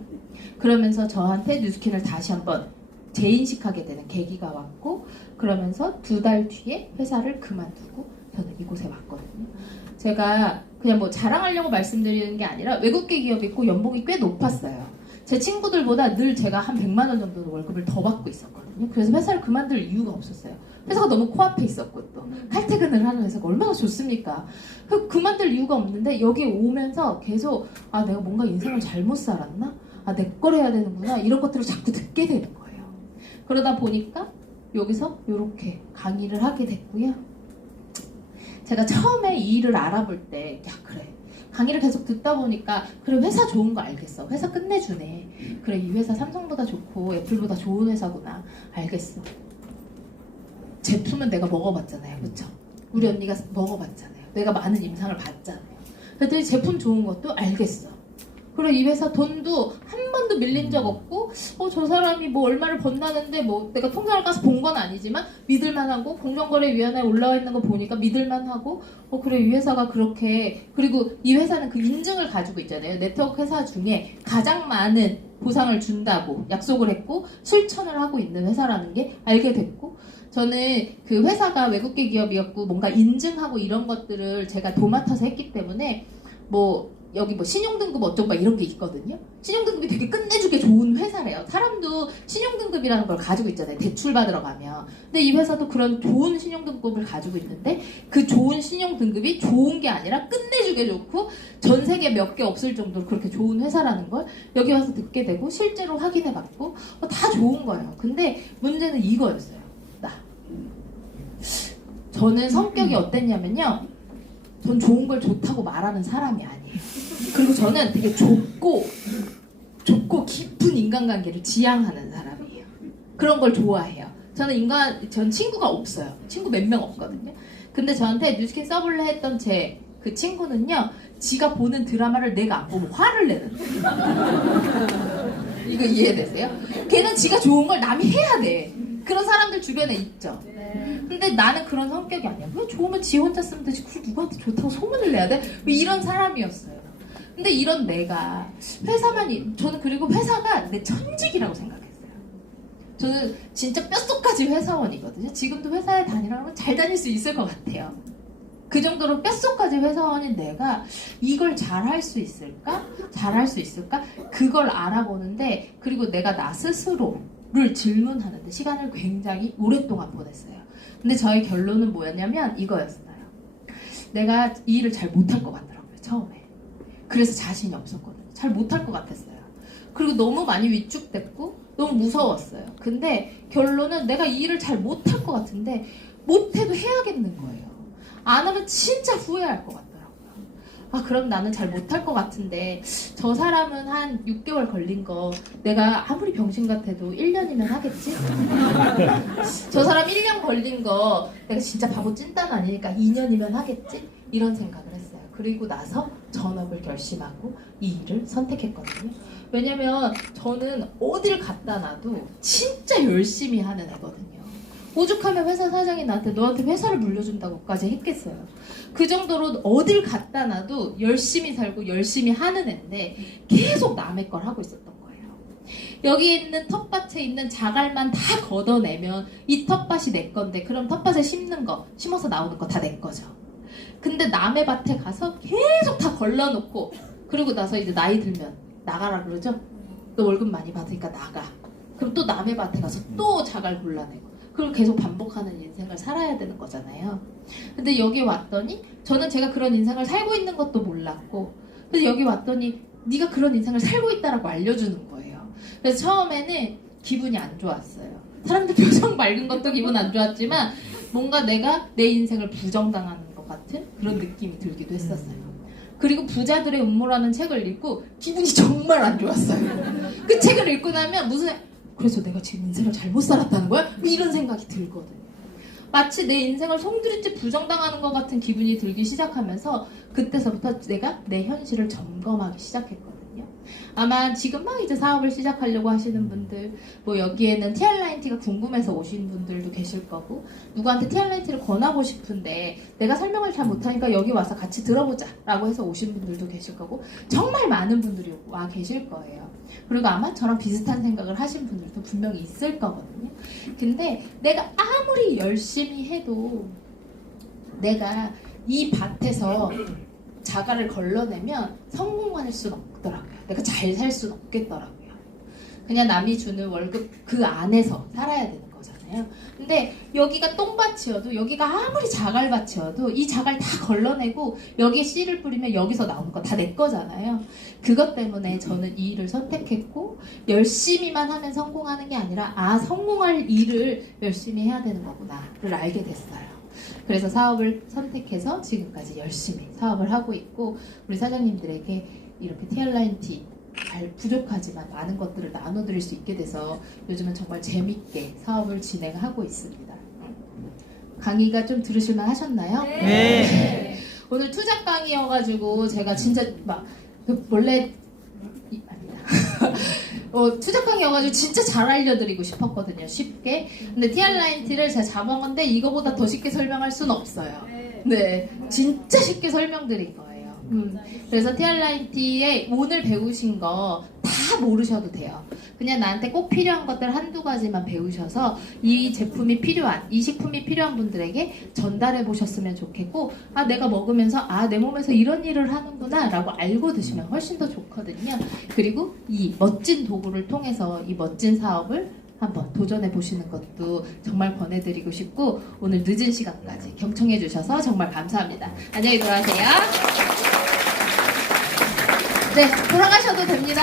그러면서 저한테 뉴스킨을 다시 한번 재인식하게 되는 계기가 왔고 그러면서 2달 뒤에 회사를 그만두고 저는 이곳에 왔거든요. 제가 그냥 뭐 자랑하려고 말씀드리는 게 아니라 외국계 기업이고 연봉이 꽤 높았어요. 제 친구들보다 늘 제가 한 100만 원 정도 월급을 더 받고 있었거든요. 그래서 회사를 그만둘 이유가 없었어요. 회사가 너무 코앞에 있었고 또 칼퇴근을 하는 회사가 얼마나 좋습니까? 그만둘 이유가 없는데 여기 오면서 계속 아 내가 뭔가 인생을 잘못 살았나? 아 내 걸 해야 되는구나 이런 것들을 자꾸 듣게 되는 거예요. 그러다 보니까 여기서 이렇게 강의를 하게 됐고요. 제가 처음에 이 일을 알아볼 때 야 그래 강의를 계속 듣다 보니까 그래 회사 좋은 거 알겠어. 회사 끝내주네. 그래 이 회사 삼성보다 좋고 애플보다 좋은 회사구나. 알겠어. 제품은 내가 먹어봤잖아요. 그쵸? 우리 언니가 먹어봤잖아요. 내가 많은 임상을 봤잖아요. 그랬더니 제품 좋은 것도 알겠어. 그래 이 회사 돈도 한 번도 밀린 적 없고 저 사람이 뭐 얼마를 번다는데 뭐 내가 통장을 까서 본 건 아니지만 믿을만하고 공정거래위원회에 올라와 있는 거 보니까 믿을만하고 그래 이 회사가 그렇게 그리고 이 회사는 그 인증을 가지고 있잖아요. 네트워크 회사 중에 가장 많은 보상을 준다고 약속을 했고 실천을 하고 있는 회사라는 게 알게 됐고 저는 그 회사가 외국계 기업이었고 뭔가 인증하고 이런 것들을 제가 도맡아서 했기 때문에 뭐 여기 뭐 신용등급 어쩌고 막 이런 게 있거든요. 신용등급이 되게 끝내주게 좋은 회사래요. 사람도 신용등급이라는 걸 가지고 있잖아요. 대출 받으러 가면. 근데 이 회사도 그런 좋은 신용등급을 가지고 있는데 그 좋은 신용등급이 좋은 게 아니라 끝내주게 좋고 전 세계 몇 개 없을 정도로 그렇게 좋은 회사라는 걸 여기 와서 듣게 되고 실제로 확인해봤고 다 좋은 거예요. 근데 문제는 이거였어요. 저는 성격이 어땠냐면요. 전 좋은 걸 좋다고 말하는 사람이 아니에요. 그리고 저는 되게 좁고 깊은 인간관계를 지향하는 사람이에요. 그런 걸 좋아해요. 전 친구가 없어요. 친구 몇 명 없거든요. 근데 저한테 뉴스킨 써볼래 했던 제 그 친구는요. 지가 보는 드라마를 내가 안 보면 화를 내는 이거 이해되세요? 걔는 지가 좋은 걸 남이 해야 돼. 그런 사람들 주변에 있죠. 근데 나는 그런 성격이 아니야. 왜 좋으면 지 혼자 쓰면 되지. 그걸 누구한테 좋다고 소문을 내야 돼? 왜 이런 사람이었어요. 근데 이런 내가 저는 그리고 회사가 내 천직이라고 생각했어요. 저는 진짜 뼛속까지 회사원이거든요. 지금도 회사에 다니라면 잘 다닐 수 있을 것 같아요. 그 정도로 뼛속까지 회사원인 내가 이걸 잘할 수 있을까? 잘할 수 있을까? 그걸 알아보는데 그리고 내가 나 스스로를 질문하는데 시간을 굉장히 오랫동안 보냈어요. 근데 저의 결론은 뭐였냐면 이거였어요. 내가 이 일을 잘 못할 것 같더라고요. 처음에. 그래서 자신이 없었거든요. 잘 못할 것 같았어요. 그리고 너무 많이 위축됐고 너무 무서웠어요. 근데 결론은 내가 이 일을 잘 못할 것 같은데 못해도 해야겠는 거예요. 안 하면 진짜 후회할 것 같더라고요. 그럼 나는 잘 못할 것 같은데 저 사람은 한 6개월 걸린 거 내가 아무리 병신 같아도 1년이면 하겠지? 저 사람 1년 걸린 거 내가 진짜 바보 찐따는 아니니까 2년이면 하겠지? 이런 생각을 했어요. 그리고 나서 전업을 결심하고 이 일을 선택했거든요. 왜냐면 저는 어딜 갖다 놔도 진짜 열심히 하는 애거든요. 오죽하면 회사 사장이 너한테 회사를 물려준다고까지 했겠어요. 그 정도로 어딜 갖다 놔도 열심히 살고 열심히 하는 애인데 계속 남의 걸 하고 있었던 거예요. 여기 있는 텃밭에 있는 자갈만 다 걷어내면 이 텃밭이 내 건데 그럼 텃밭에 심어서 나오는 거 다 내 거죠. 근데 남의 밭에 가서 계속 다 걸러놓고 그리고 나서 이제 나이 들면 나가라 그러죠. 너 월급 많이 받으니까 나가. 그럼 또 남의 밭에 가서 또 자갈 골라내고 그걸 계속 반복하는 인생을 살아야 되는 거잖아요. 근데 여기 왔더니 저는 제가 그런 인생을 살고 있는 것도 몰랐고 그래서 여기 왔더니 네가 그런 인생을 살고 있다라고 알려주는 거예요. 그래서 처음에는 기분이 안 좋았어요. 사람들 표정 맑은 것도 기분 안 좋았지만 뭔가 내가 내 인생을 부정당하는 것 같은 그런 느낌이 들기도 했었어요. 그리고 부자들의 음모라는 책을 읽고 기분이 정말 안 좋았어요. 그 책을 읽고 나면 그래서 내가 지금 인생을 잘못 살았다는 거야? 뭐 이런 생각이 들거든요. 마치 내 인생을 송두리째 부정당하는 것 같은 기분이 들기 시작하면서 그때서부터 내가 내 현실을 점검하기 시작했거든요. 아마 지금 막 이제 사업을 시작하려고 하시는 분들, 뭐 여기에는 TR라인티가 궁금해서 오신 분들도 계실 거고, 누구한테 TR라인티를 권하고 싶은데 내가 설명을 잘 못하니까 여기 와서 같이 들어보자 라고 해서 오신 분들도 계실 거고, 정말 많은 분들이 와 계실 거예요. 그리고 아마 저랑 비슷한 생각을 하신 분들도 분명히 있을 거거든요. 근데 내가 아무리 열심히 해도 내가 이 밭에서 자갈을 걸러내면 성공할 수는 없더라고요. 내가 잘 살 수는 없겠더라고요. 그냥 남이 주는 월급 그 안에서 살아야 되는 거잖아요. 근데 여기가 똥밭이어도, 여기가 아무리 자갈밭이어도 이 자갈 다 걸러내고 여기에 씨를 뿌리면 여기서 나오는 거 다 내 거잖아요. 그것 때문에 저는 이 일을 선택했고, 열심히만 하면 성공하는 게 아니라 성공할 일을 열심히 해야 되는 거구나를 알게 됐어요. 그래서 사업을 선택해서 지금까지 열심히 사업을 하고 있고, 우리 사장님들에게 이렇게 TR라인티 잘 부족하지만 많은 것들을 나눠드릴 수 있게 돼서 요즘은 정말 재밌게 사업을 진행하고 있습니다. 강의가 좀 들으실만 하셨나요? 네. 오늘 투잡 강의여가지고 제가 진짜 원래 투잡 강의여가지고 진짜 잘 알려드리고 싶었거든요. 쉽게. 근데 TR라인티를 제가 잡은 건데 이거보다 더 쉽게 설명할 수는 없어요. 네, 진짜 쉽게 설명드린 거예요. 그래서 TR라인티에 오늘 배우신 거 다 모르셔도 돼요. 그냥 나한테 꼭 필요한 것들 한두 가지만 배우셔서 이 제품이 필요한, 이 식품이 필요한 분들에게 전달해 보셨으면 좋겠고, 내가 먹으면서 내 몸에서 이런 일을 하는구나 라고 알고 드시면 훨씬 더 좋거든요. 그리고 이 멋진 도구를 통해서 이 멋진 사업을 한번 도전해 보시는 것도 정말 권해드리고 싶고, 오늘 늦은 시간까지 경청해 주셔서 정말 감사합니다. 안녕히 돌아가세요. 네, 돌아가셔도 됩니다.